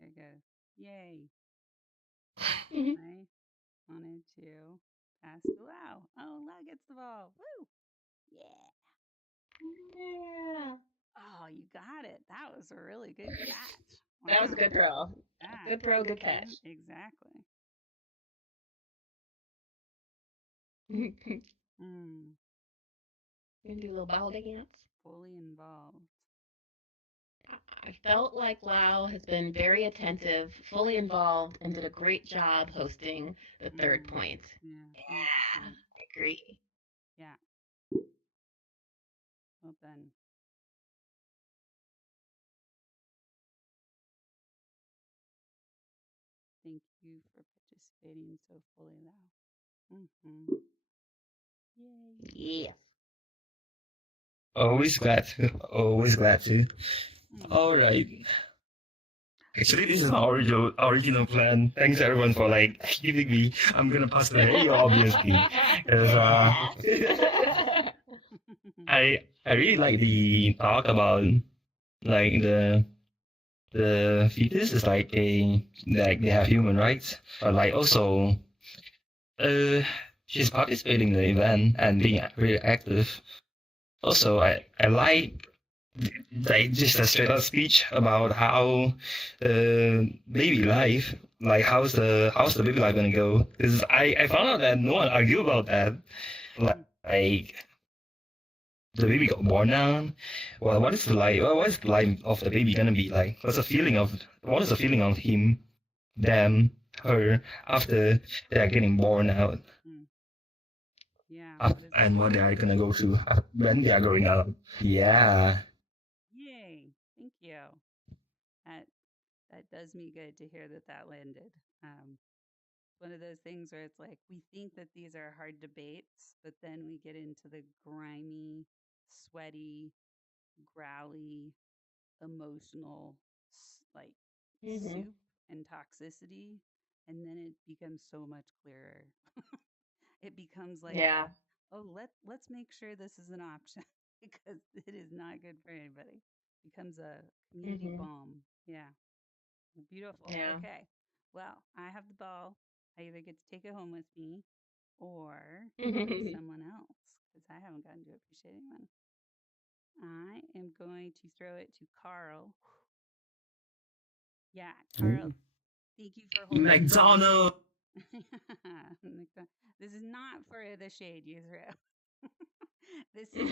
There it goes. Yay. I wanted to pass to Lau. Oh, Lau gets the ball. Woo! Yeah. Yeah. Oh, you got it. That was a really good catch. Wow. That was a good throw. Yeah. Good throw, good catch. Exactly. You Mm. can do a little ball dance. Fully involved. I felt like Lau has been very attentive, fully involved, and did a great job hosting the third point. Yeah. Yeah, 100%. I agree. Yeah. Well done. Thank you for participating so fully, Lau. Mm-hmm. Yay. Yes. Always glad to. Always glad to. All right. Actually, this is my original plan. Thanks everyone for like giving me. I'm gonna pass the hey obviously, because I really like the talk about like the fetus is like they have human rights, but like also she's participating in the event and being really active. Also, I like just a straight up speech about how baby life, like how's the baby life gonna go? Because I found out that no one argue about that. Like the baby got born now. Well, what is the life? What is the life of the baby gonna be like? What is the feeling of him, them, her after they are getting born out? Yeah. And what they are gonna go through when they are growing up. Yeah. Yay. Thank you. That does me good to hear that landed. One of those things where it's like we think that these are hard debates, but then we get into the grimy, sweaty, growly, emotional like soup and toxicity, and then it becomes so much clearer. It becomes like oh, let's make sure this is an option because it is not good for anybody. Becomes a community balm. Yeah. Beautiful. Yeah. Okay. Well, I have the ball. I either get to take it home with me or someone else because I haven't gotten to appreciate anyone. I am going to throw it to Carl. Yeah, Carl. Thank you for holding McDonald. This is not for the shade you threw. This is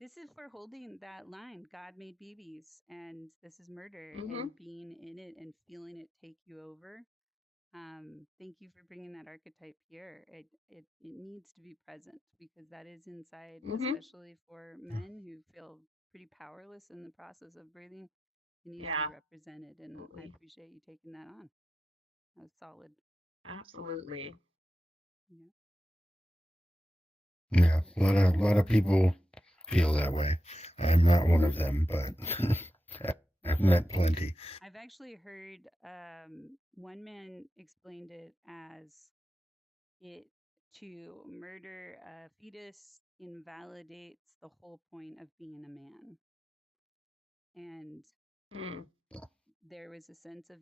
this is for holding that line. God made babies, and this is murder, and being in it and feeling it take you over. Thank you for bringing that archetype here. It needs to be present because that is inside, especially for men who feel pretty powerless in the process of breathing. It needs to be represented, and I appreciate you taking that on. That was solid. Absolutely. Yeah, a lot of people feel that way. I'm not one of them, but I've met plenty. I've actually heard one man explained it as it to murder a fetus invalidates the whole point of being a man. And Mm. there was a sense of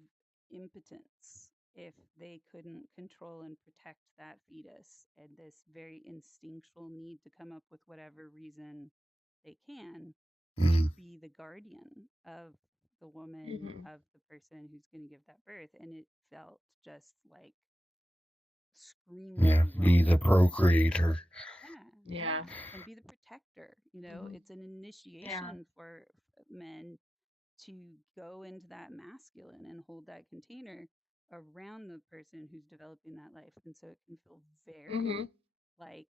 impotence if they couldn't control and protect that fetus, and this very instinctual need to come up with whatever reason they can to Mm, be the guardian of the woman, Mm-hmm. of the person who's going to give that birth. And it felt just like yeah, screamingly be wrong. the procreator. Yeah, Yeah. and be the protector. Mm-hmm. It's an Yeah. initiation for men to go into that masculine and hold that container around the person who's developing that life. And so it can feel Mm-hmm. very like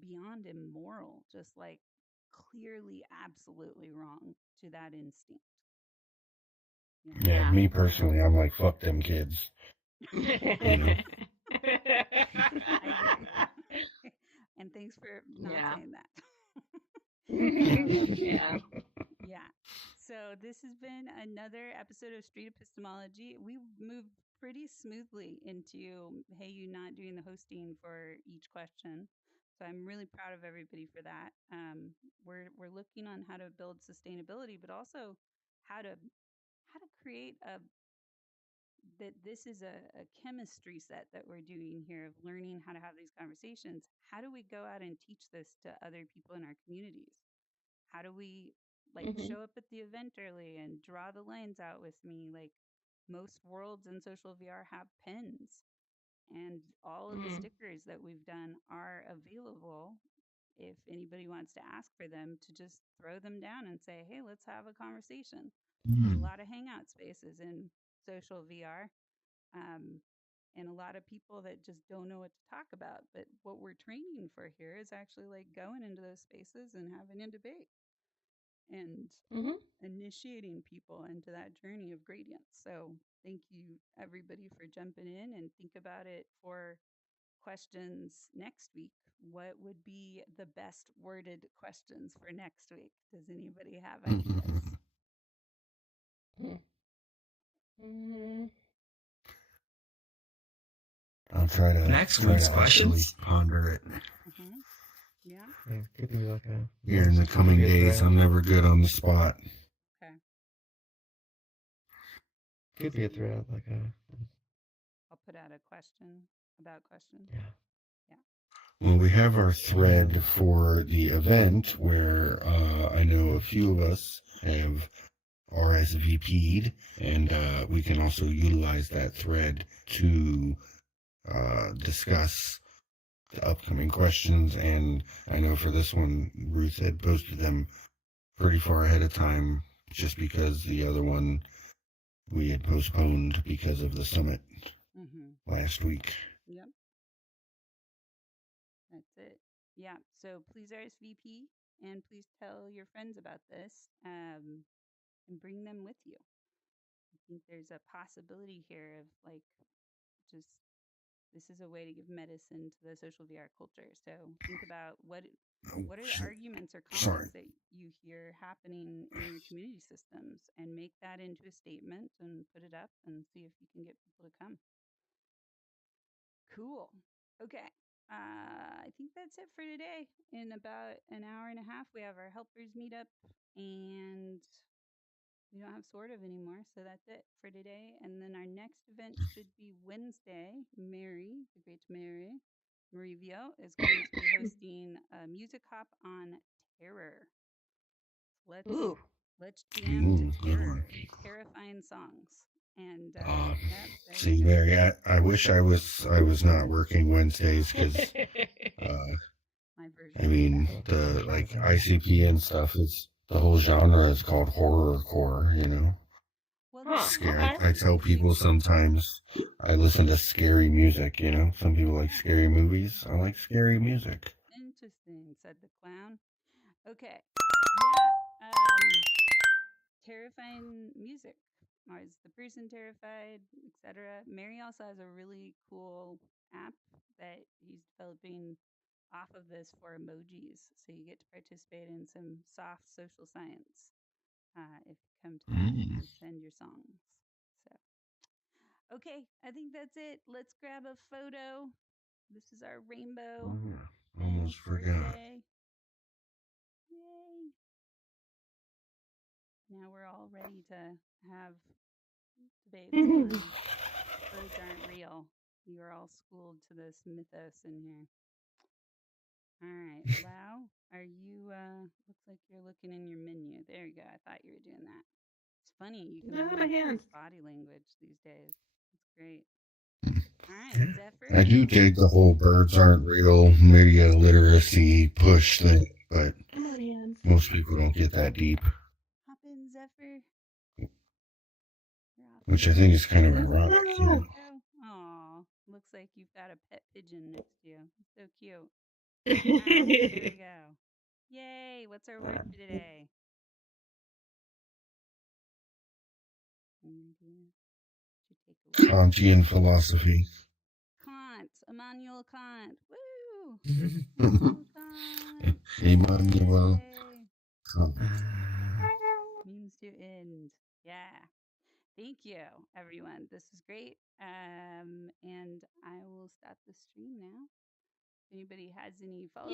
beyond immoral, just like clearly, absolutely wrong to that instinct. You know? Yeah, Yeah. me personally, I'm like, fuck them kids. You know? I hear you. And thanks for not Yeah. saying that. Yeah. Yeah. So this has been another episode of Street Epistemology. We moved pretty smoothly into hey, you not doing the hosting for each question. So I'm really proud of everybody for that. We're looking on how to build sustainability, but also how to create a that this is a chemistry set that we're doing here of learning how to have these conversations. How do we go out and teach this to other people in our communities? How do we like Mm-hmm. show up at the event early and draw the lines out with me? Like most worlds in social VR have pens, and all of the Mm. stickers that we've done are available if anybody wants to ask for them to just throw them down and say, hey, let's have a conversation. There's a Mm, lot of hangout spaces in social VR. Um, and a lot of people that just don't know what to talk about. But what we're training for here is actually like going into those spaces and having a debate and Mm-hmm. initiating people into that journey of gradients. So thank you everybody for jumping in, and think about it for questions next week. What would be the best worded questions for next week? Does anybody have ideas? Mm-hmm. I'll try to Next try week's to actually questions. ponder it. Mm-hmm. Yeah. Yeah, it could be like a Here in the coming could be a days, thread. I'm never good on the spot. Okay. Could be a thread, like a I'll put out a question about questions. yeah. Well, we have our thread for the event where I know a few of us have RSVP'd, and we can also utilize that thread to discuss the upcoming questions. And I know for this one, Ruth had posted them pretty far ahead of time just because the other one we had postponed because of the summit last week. Yep. That's it. Yeah. So please RSVP and please tell your friends about this and bring them with you. I think there's a possibility here of like just this is a way to give medicine to the social VR culture. So think about what Oh, are the shit. arguments or Sorry. conflicts that you hear happening in your community systems, and make that into a statement and put it up and see if you can get people to come. Cool. Okay. I think that's it for today. In about an hour and a half, we have our helpers meetup, and we don't have sort of anymore. So that's it for today. And then our next event should be Wednesday. Mary, the great Mary Marivio, is going to be hosting a music hop on terror. Let's Ooh. let's jam to Good one. terror, terrifying songs. And yep, there See, you go. Mary, I wish I was not working Wednesdays because My version I of mean that. the like ICP and stuff is the whole genre is called horrorcore, you know. Well, Huh. that's Scary. Okay. I tell people sometimes I listen to scary music, you know. Some people like scary movies. I like scary music. interesting, said the clown. Okay. Yeah. Terrifying music. is the person terrified, etc. Mary also has a really cool app that he's developing off of this for emojis. So you get to participate in some soft social science if you come to that and send your songs. So, okay, I think that's it. Let's grab a photo. This is our rainbow. Almost forgot. Birthday. Yay. Now we're all ready to have debates on birds aren't real. You're all schooled to this mythos in here. All right, Lau, are you, looks like you're looking in your menu. There you go. I thought you were doing that. It's funny. You can No, my read hands. body language these days. It's great. All right, Yeah. Zephyr. I do dig the whole birds aren't real media literacy push thing, but Come on, hands. most people don't get that deep, Hop in, Zephyr. which I think is kind of ironic. Yeah. Aw, looks like you've got a pet pigeon next to you. It's so cute. All right, here we go. Yay! What's our word for today? Kantian philosophy. Kant, Immanuel Kant. Woo! Immanuel Kant. Emmanuel Kant. Means to end. Yeah. Thank you, everyone. This is great. And I will stop the stream now. If anybody has any follow-up